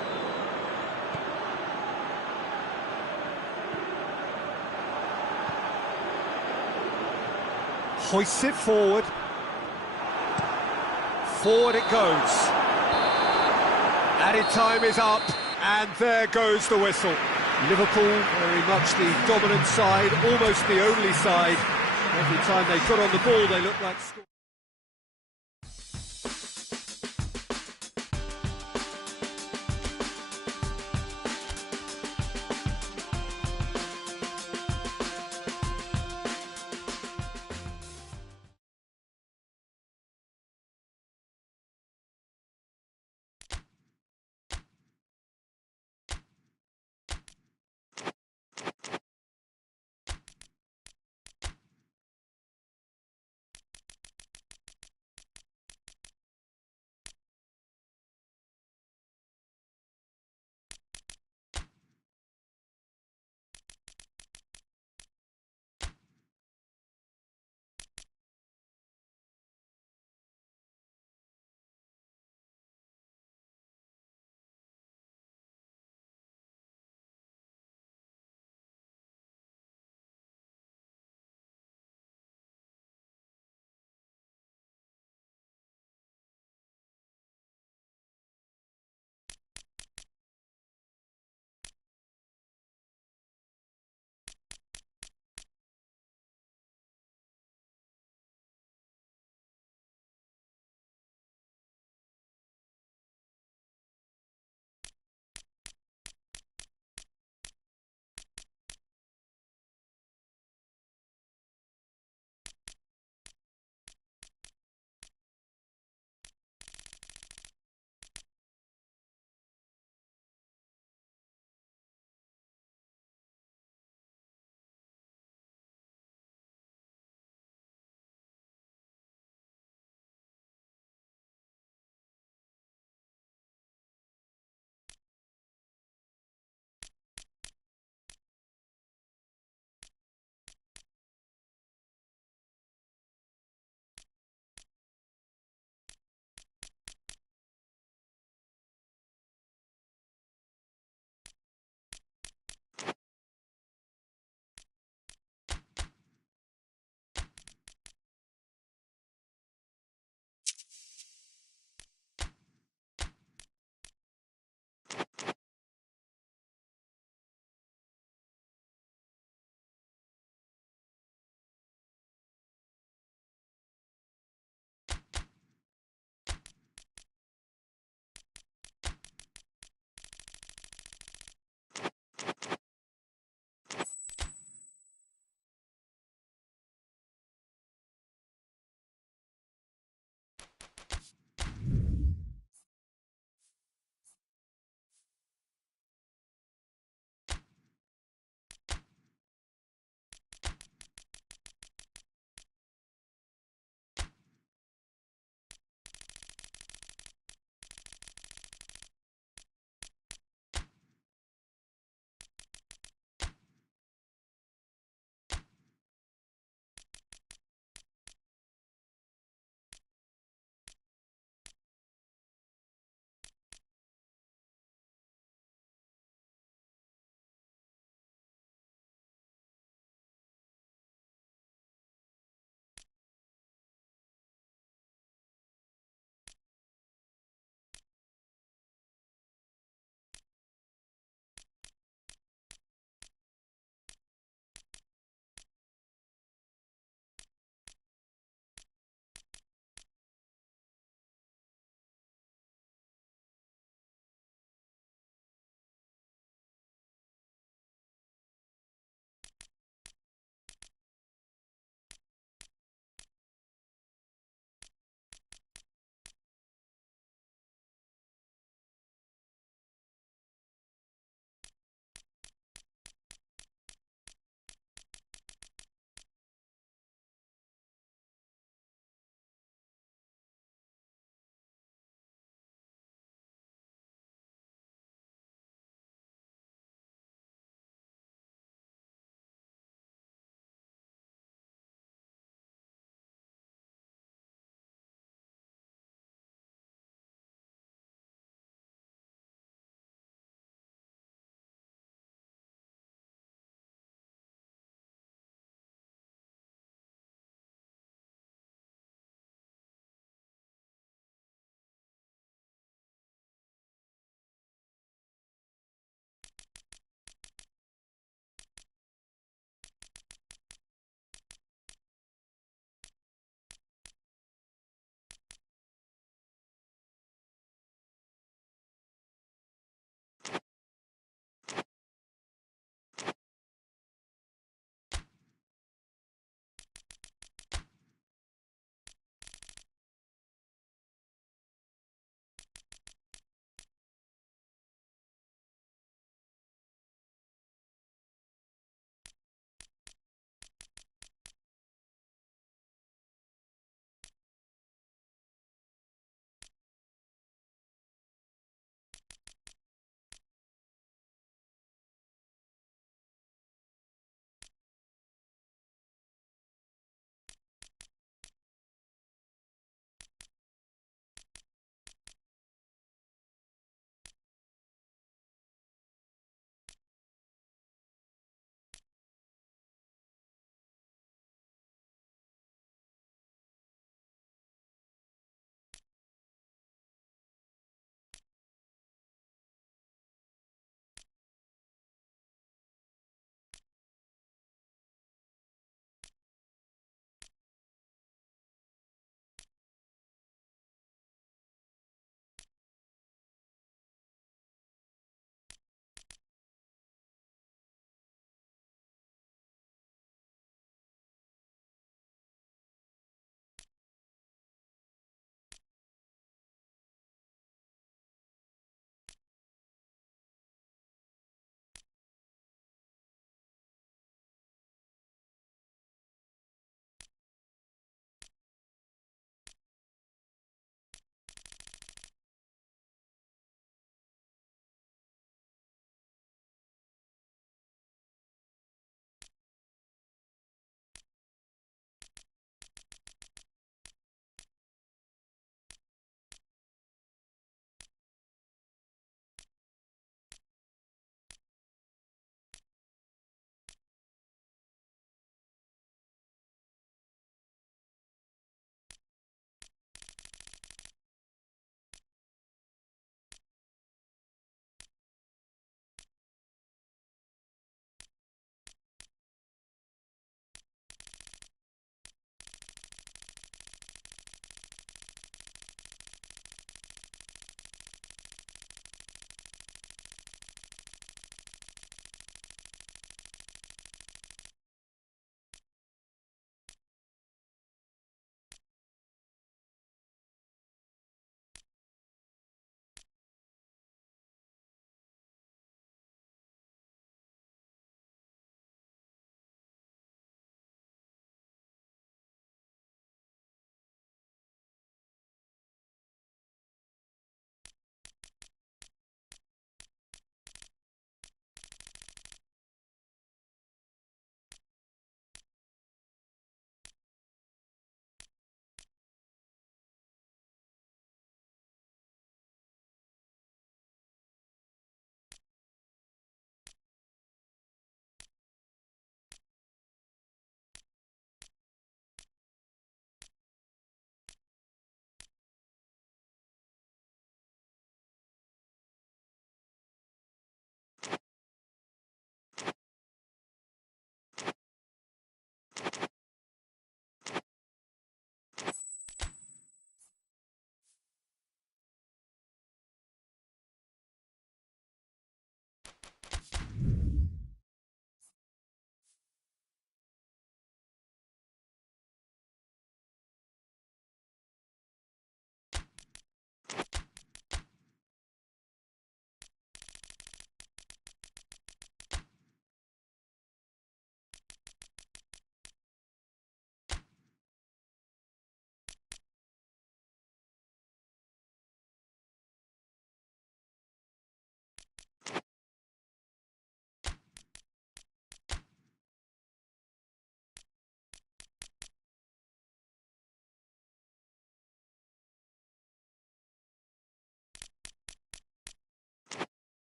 Hoists it forward. Forward it goes. Added time is up, and there goes the whistle. Liverpool, very much the dominant side, almost the only side. Every time they got on the ball, they looked like scoring.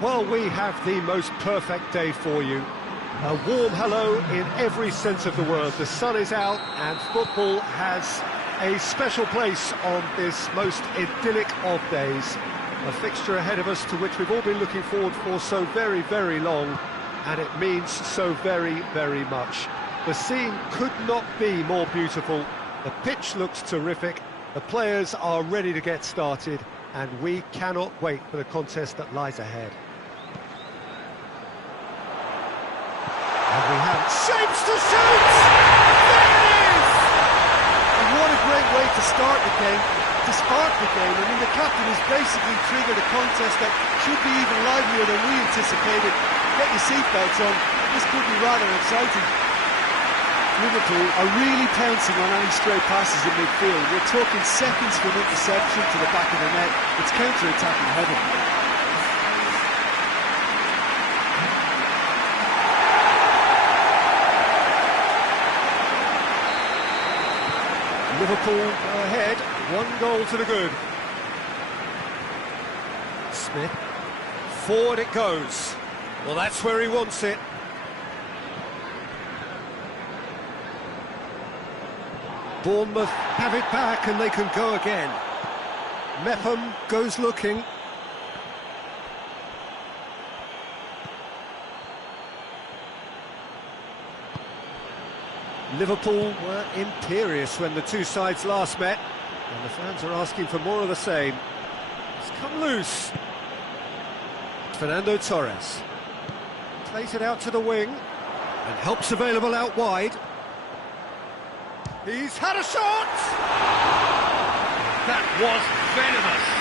Well, we have the most perfect day for you. A warm hello in every sense of the word. The sun is out and football has a special place on this most idyllic of days. A fixture ahead of us to which we've all been looking forward for so very, very long, and it means so very, very much. The scene could not be more beautiful. The pitch looks terrific, the players are ready to get started, and we cannot wait for the contest that lies ahead. And we have shapes to shoot! There it is! And what a great way to start the game, to spark the game. I mean, the captain has basically triggered a contest that should be even livelier than we anticipated. Get your seatbelts on, this could be rather exciting. Liverpool are really pouncing on any stray passes in midfield. We're talking seconds from interception to the back of the net. It's counter-attacking heaven. Liverpool ahead, 1 goal to the good. Smith, forward it goes. Well, that's where he wants it. Bournemouth have it back and they can go again. Mepham goes looking. Liverpool were imperious when the two sides last met, and the fans are asking for more of the same. It's come loose. Fernando Torres plays it out to the wing, and help's available out wide. He's had a shot! That was venomous.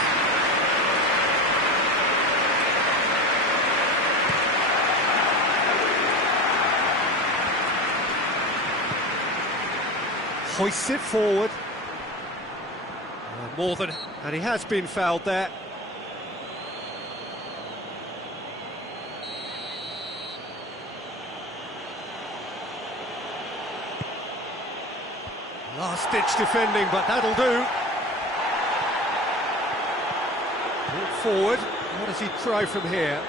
Hoists it forward. More than... And he has been fouled there. Last-ditch defending, but that'll do. Brought forward. What does he try from here?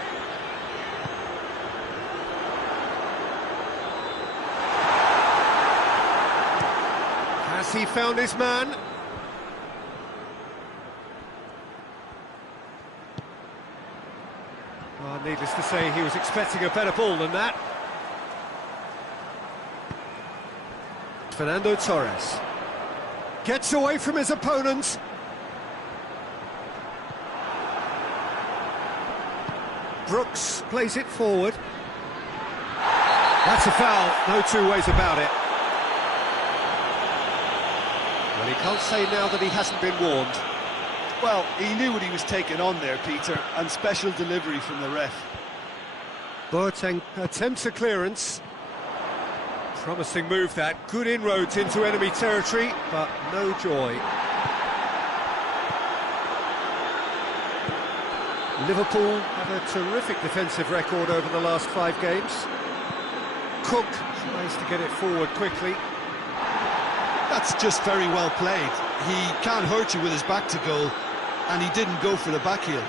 Has he found his man? Well, needless to say, he was expecting a better ball than that. Fernando Torres gets away from his opponents. Brooks plays it forward. That's a foul, no two ways about it. Well, he can't say now that he hasn't been warned. Well, he knew what he was taking on there, Peter, and special delivery from the ref. Boateng attempts a clearance. Promising move that, good inroads into enemy territory, but no joy. Liverpool have a terrific defensive record over the last 5 games. Cook tries to get it forward quickly. That's just very well played. He can't hurt you with his back to goal, and he didn't go for the back heel.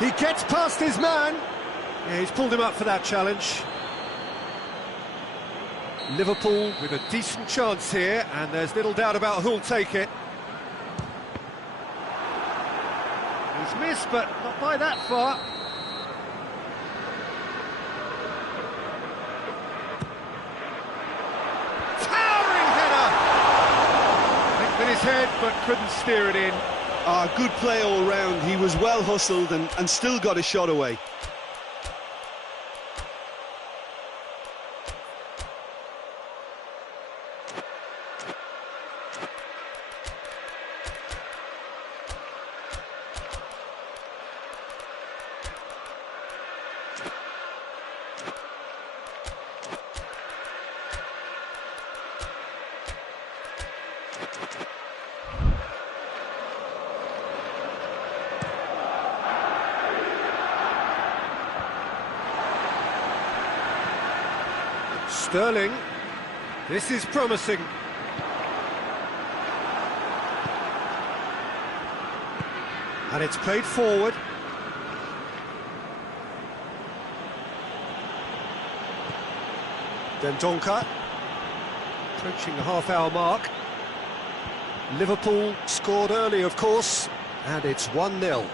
He gets past his man. Yeah, he's pulled him up for that challenge. Liverpool with a decent chance here, and there's little doubt about who'll take it. He's missed, but not by that far. Towering header! Went with his head, but couldn't steer it in. Good play all round. He was well hustled and still got a shot away. Sterling, this is promising. And it's played forward. Dendoncker, approaching the half-hour mark. Liverpool scored early, of course, and it's 1-0.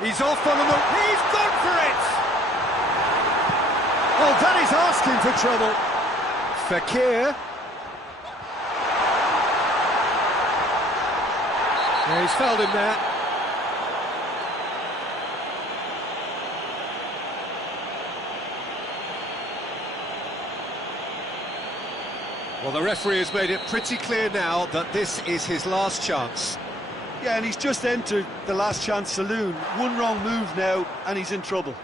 He's off on the move. He's gone for it! Oh, that is asking for trouble. Fekir. Yeah, he's fouled him there. Well, the referee has made it pretty clear now that this is his last chance. Yeah, and he's just entered the last chance saloon. One wrong move now, and he's in trouble.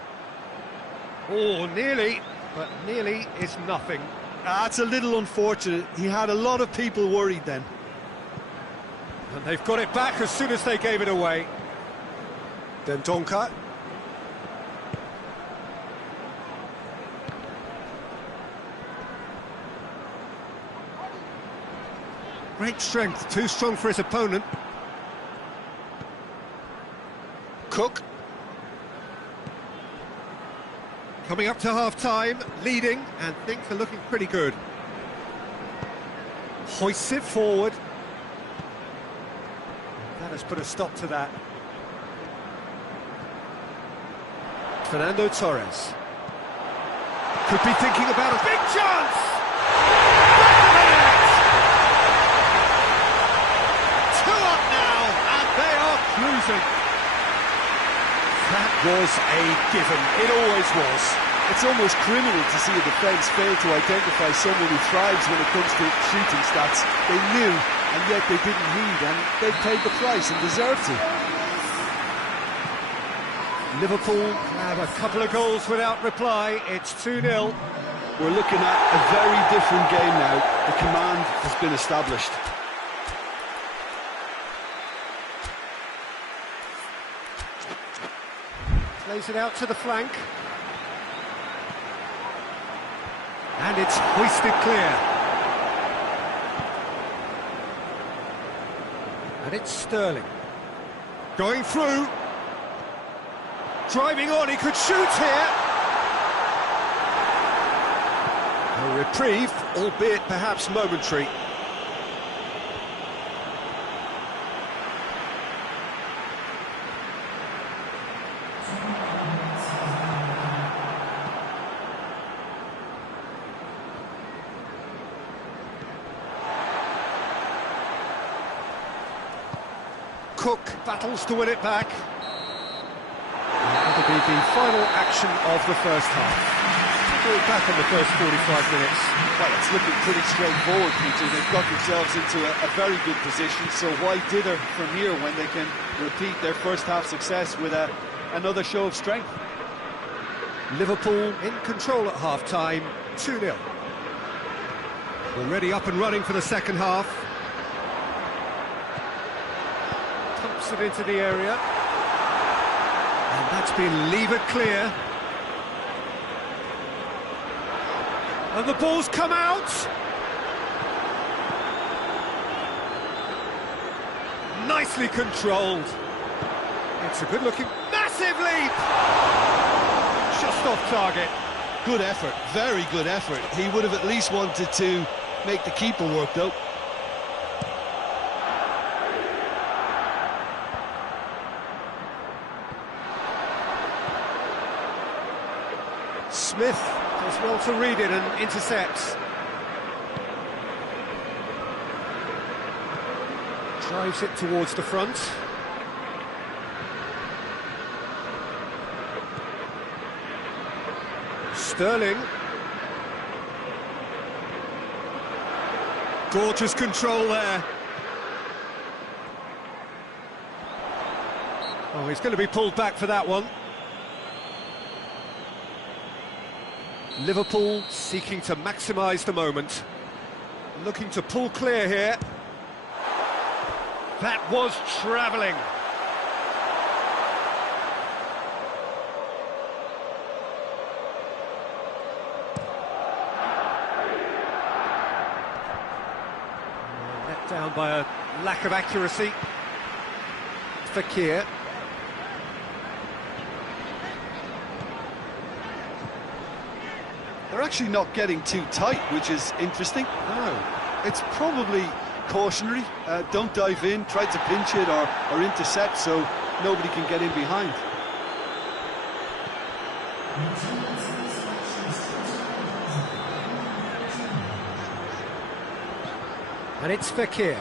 Oh, nearly, but nearly is nothing. That's a little unfortunate. He had a lot of people worried then. And they've got it back as soon as they gave it away. Dendoncker. Great strength, too strong for his opponent. Cook. Coming up to half-time, leading, and things are looking pretty good. Hoists it forward. That has put a stop to that. Fernando Torres. Could be thinking about a big chance! Two up now, and they are cruising. That was a given, it always was. It's almost criminal to see a defence fail to identify someone who thrives when it comes to shooting stats. They knew, and yet they didn't heed, and they paid the price and deserved to. Liverpool have a couple of goals without reply. It's 2-0. We're looking at a very different game now. The command has been established. Plays it out to the flank. And it's hoisted clear. And it's Sterling. Going through. Driving on, he could shoot here. A reprieve, albeit perhaps momentary. Cook battles to win it back. That'll be the final action of the first half. We're back on the first 45 minutes. Well, it's looking pretty straightforward, Peter. They've got themselves into a very good position, so why dither from here when they can repeat their first half success with another show of strength? Liverpool in control at half-time, 2-0. Already up and running for the second half. Pumps it into the area. And that's been levered clear. And the ball's come out. Nicely controlled. It's a good-looking, massive leap! Just off target. Good effort, very good effort. He would have at least wanted to make the keeper work, though. Smith does well to read it and intercepts. Drives it towards the front. Sterling. Gorgeous control there. Oh, he's going to be pulled back for that one. Liverpool seeking to maximise the moment. Looking to pull clear here. That was travelling. Down by a lack of accuracy. Fekir. They're actually not getting too tight, which is interesting. No. It's probably cautionary. Don't dive in, try to pinch it or intercept so nobody can get in behind. And it's Fekir.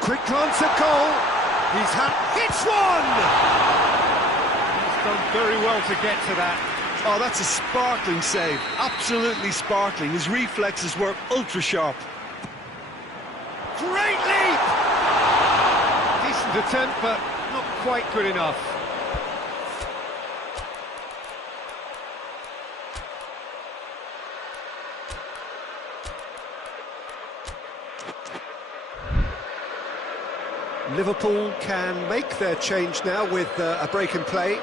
Quick glance at goal. Hits one! He's done very well to get to that. Oh, that's a sparkling save. Absolutely sparkling. His reflexes were ultra sharp. Great leap! Decent attempt, but not quite good enough. Liverpool can make their change now with a break in play.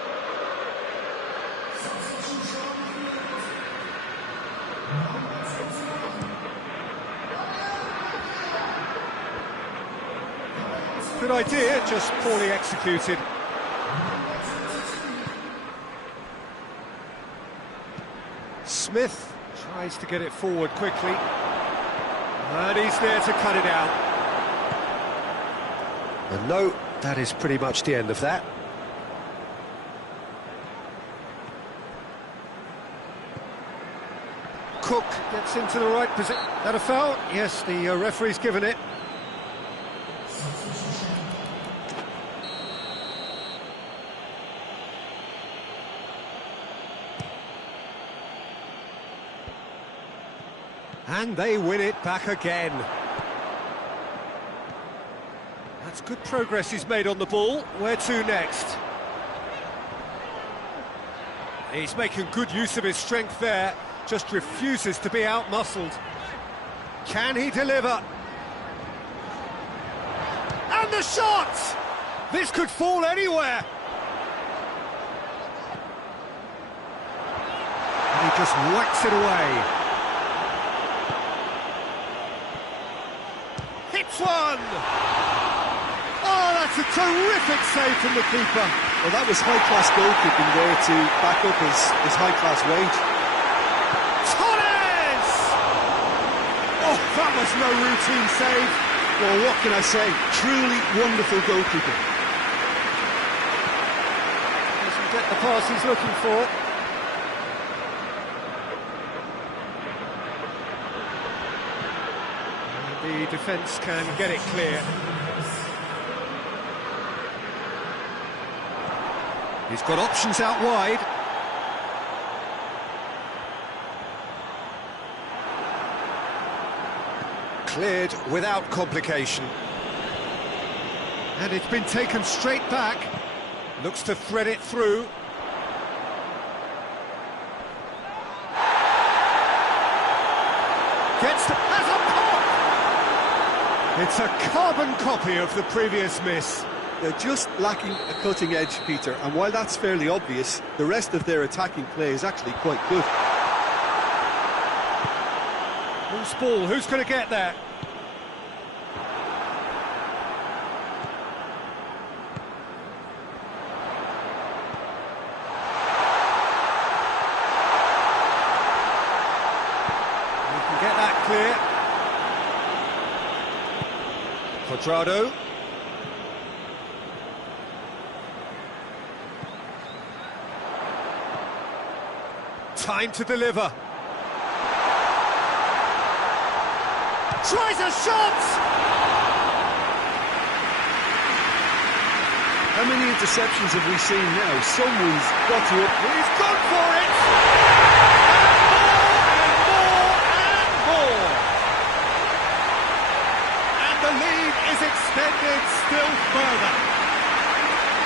Good idea, just poorly executed. Smith tries to get it forward quickly. And he's there to cut it out. And no, that is pretty much the end of that. Cook gets into the right position. That a foul? Yes, the referee's given it. And they win it back again. That's good progress he's made on the ball. Where to next? He's making good use of his strength there. Just refuses to be out-muscled. Can he deliver? And the shot! This could fall anywhere. And he just whacks it away. Hits one! Oh, that's a terrific save from the keeper. Well, that was high-class goalkeeping there to back up his high-class wage. Torres! Oh, that was no routine save. Well, what can I say? Truly wonderful goalkeeping. Doesn't get the pass he's looking for. And the defence can get it clear. He's got options out wide. Cleared without complication. And it's been taken straight back. Looks to thread it through. Has a pop! It's a carbon copy of the previous miss. They're just lacking a cutting edge, Peter, and while that's fairly obvious, the rest of their attacking play is actually quite good. Loose ball, who's going to get there? You can get that clear. Quadrado. Time to deliver. Tries a shot! How many interceptions have we seen now? Someone's got to up. He's gone for it! And more! And the lead is extended still further.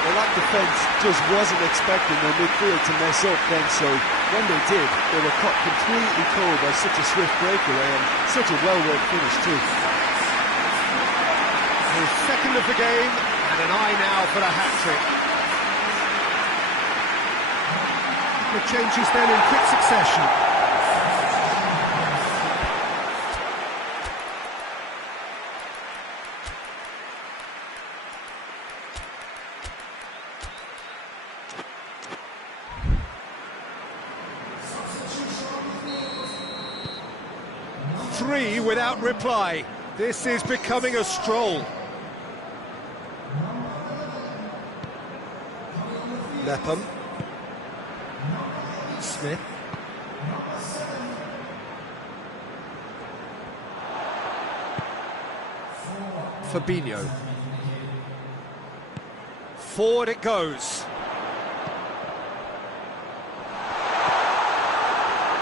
Well, that defence just wasn't expecting their midfield to mess up then, so when they did, they were caught completely cold by such a swift breakaway and such a well-worked finish too. His second of the game, and an eye now for the hat-trick. The changes then in quick succession. 3 without reply. This is becoming a stroll. Nepham. Smith. Fabinho. Forward it goes.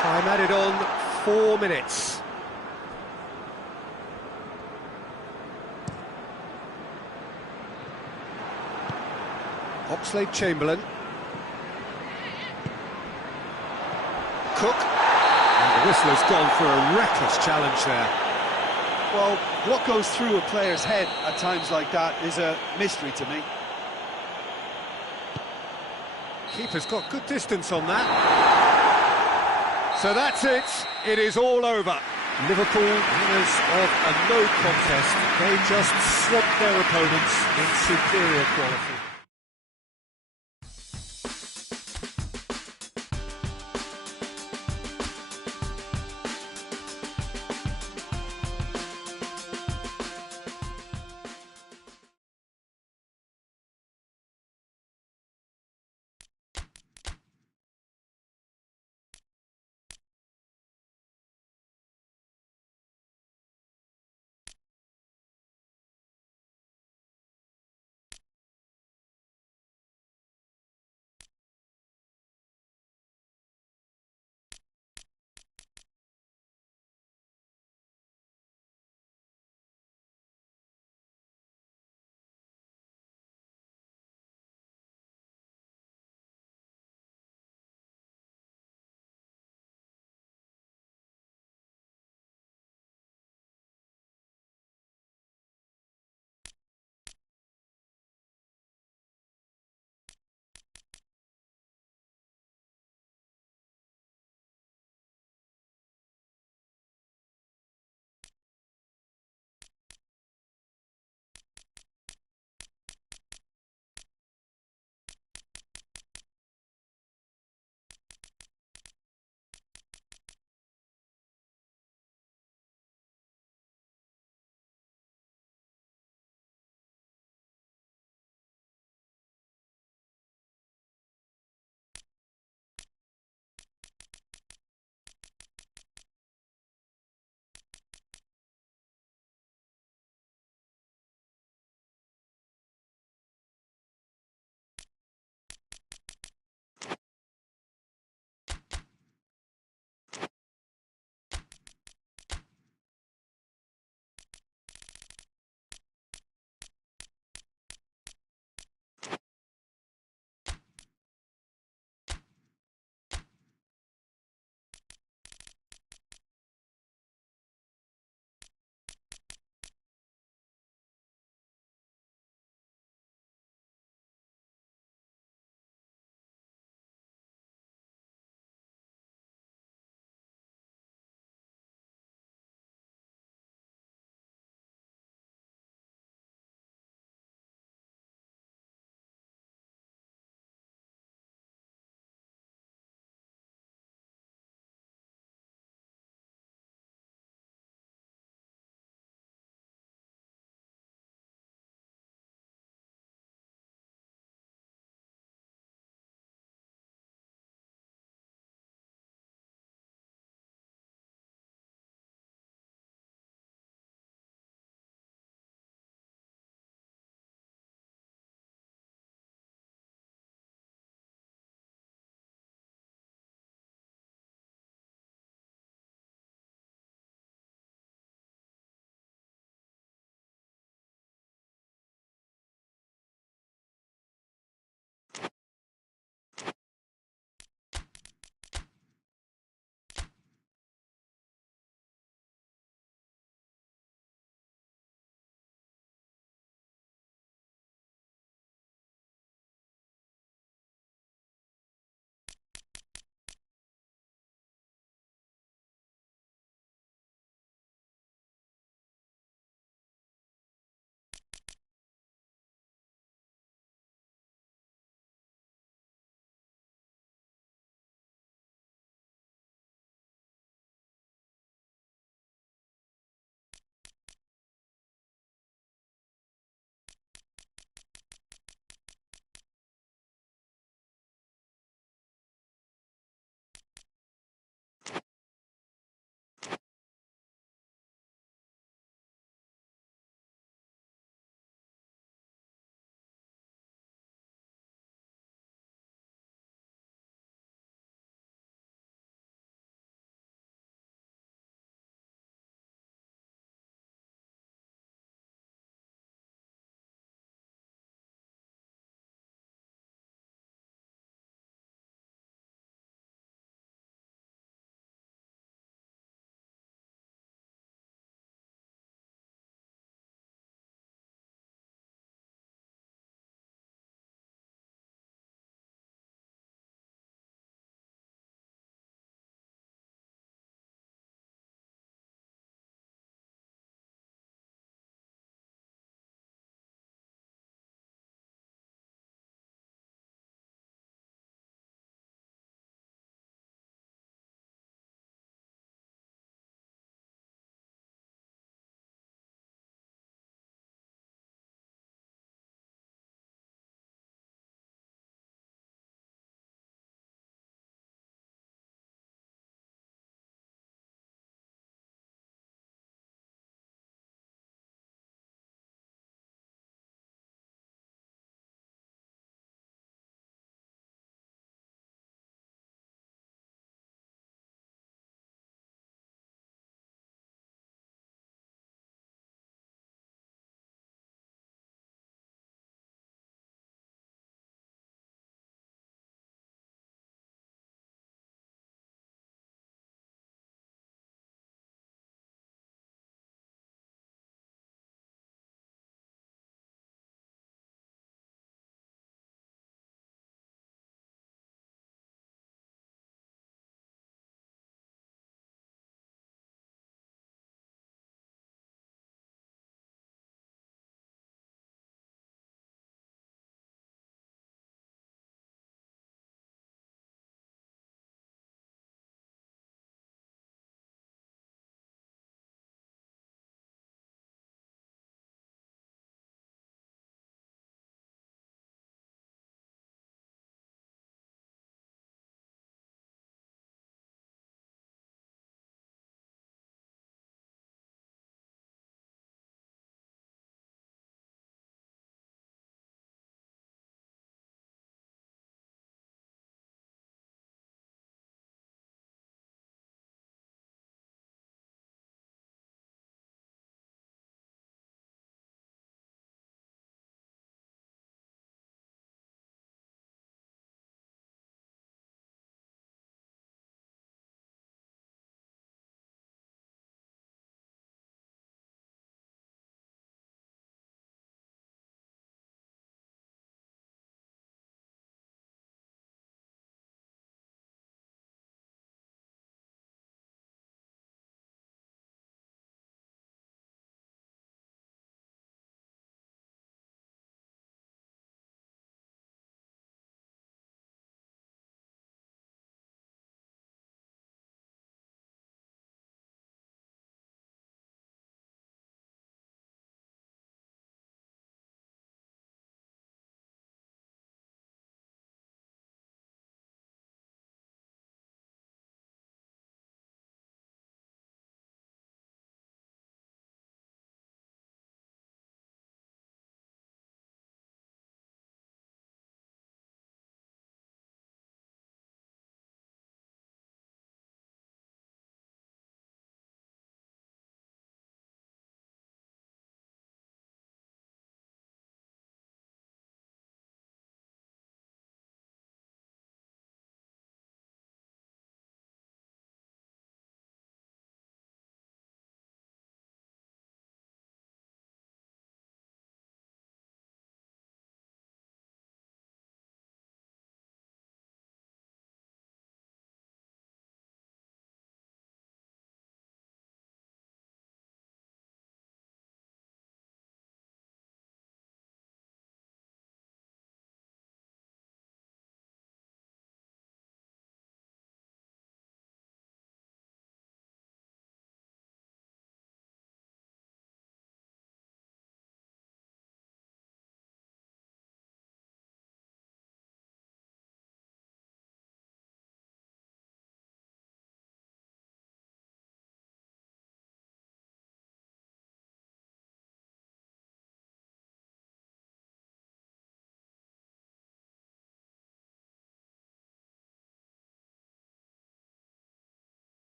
Time added on, 4 minutes. Oxlade-Chamberlain. Cook. And the whistler's gone for a reckless challenge there. Well, what goes through a player's head at times like that is a mystery to me. Keeper's got good distance on that. So that's it. It is all over. Liverpool, winners of a no contest. They just swamped their opponents in superior quality.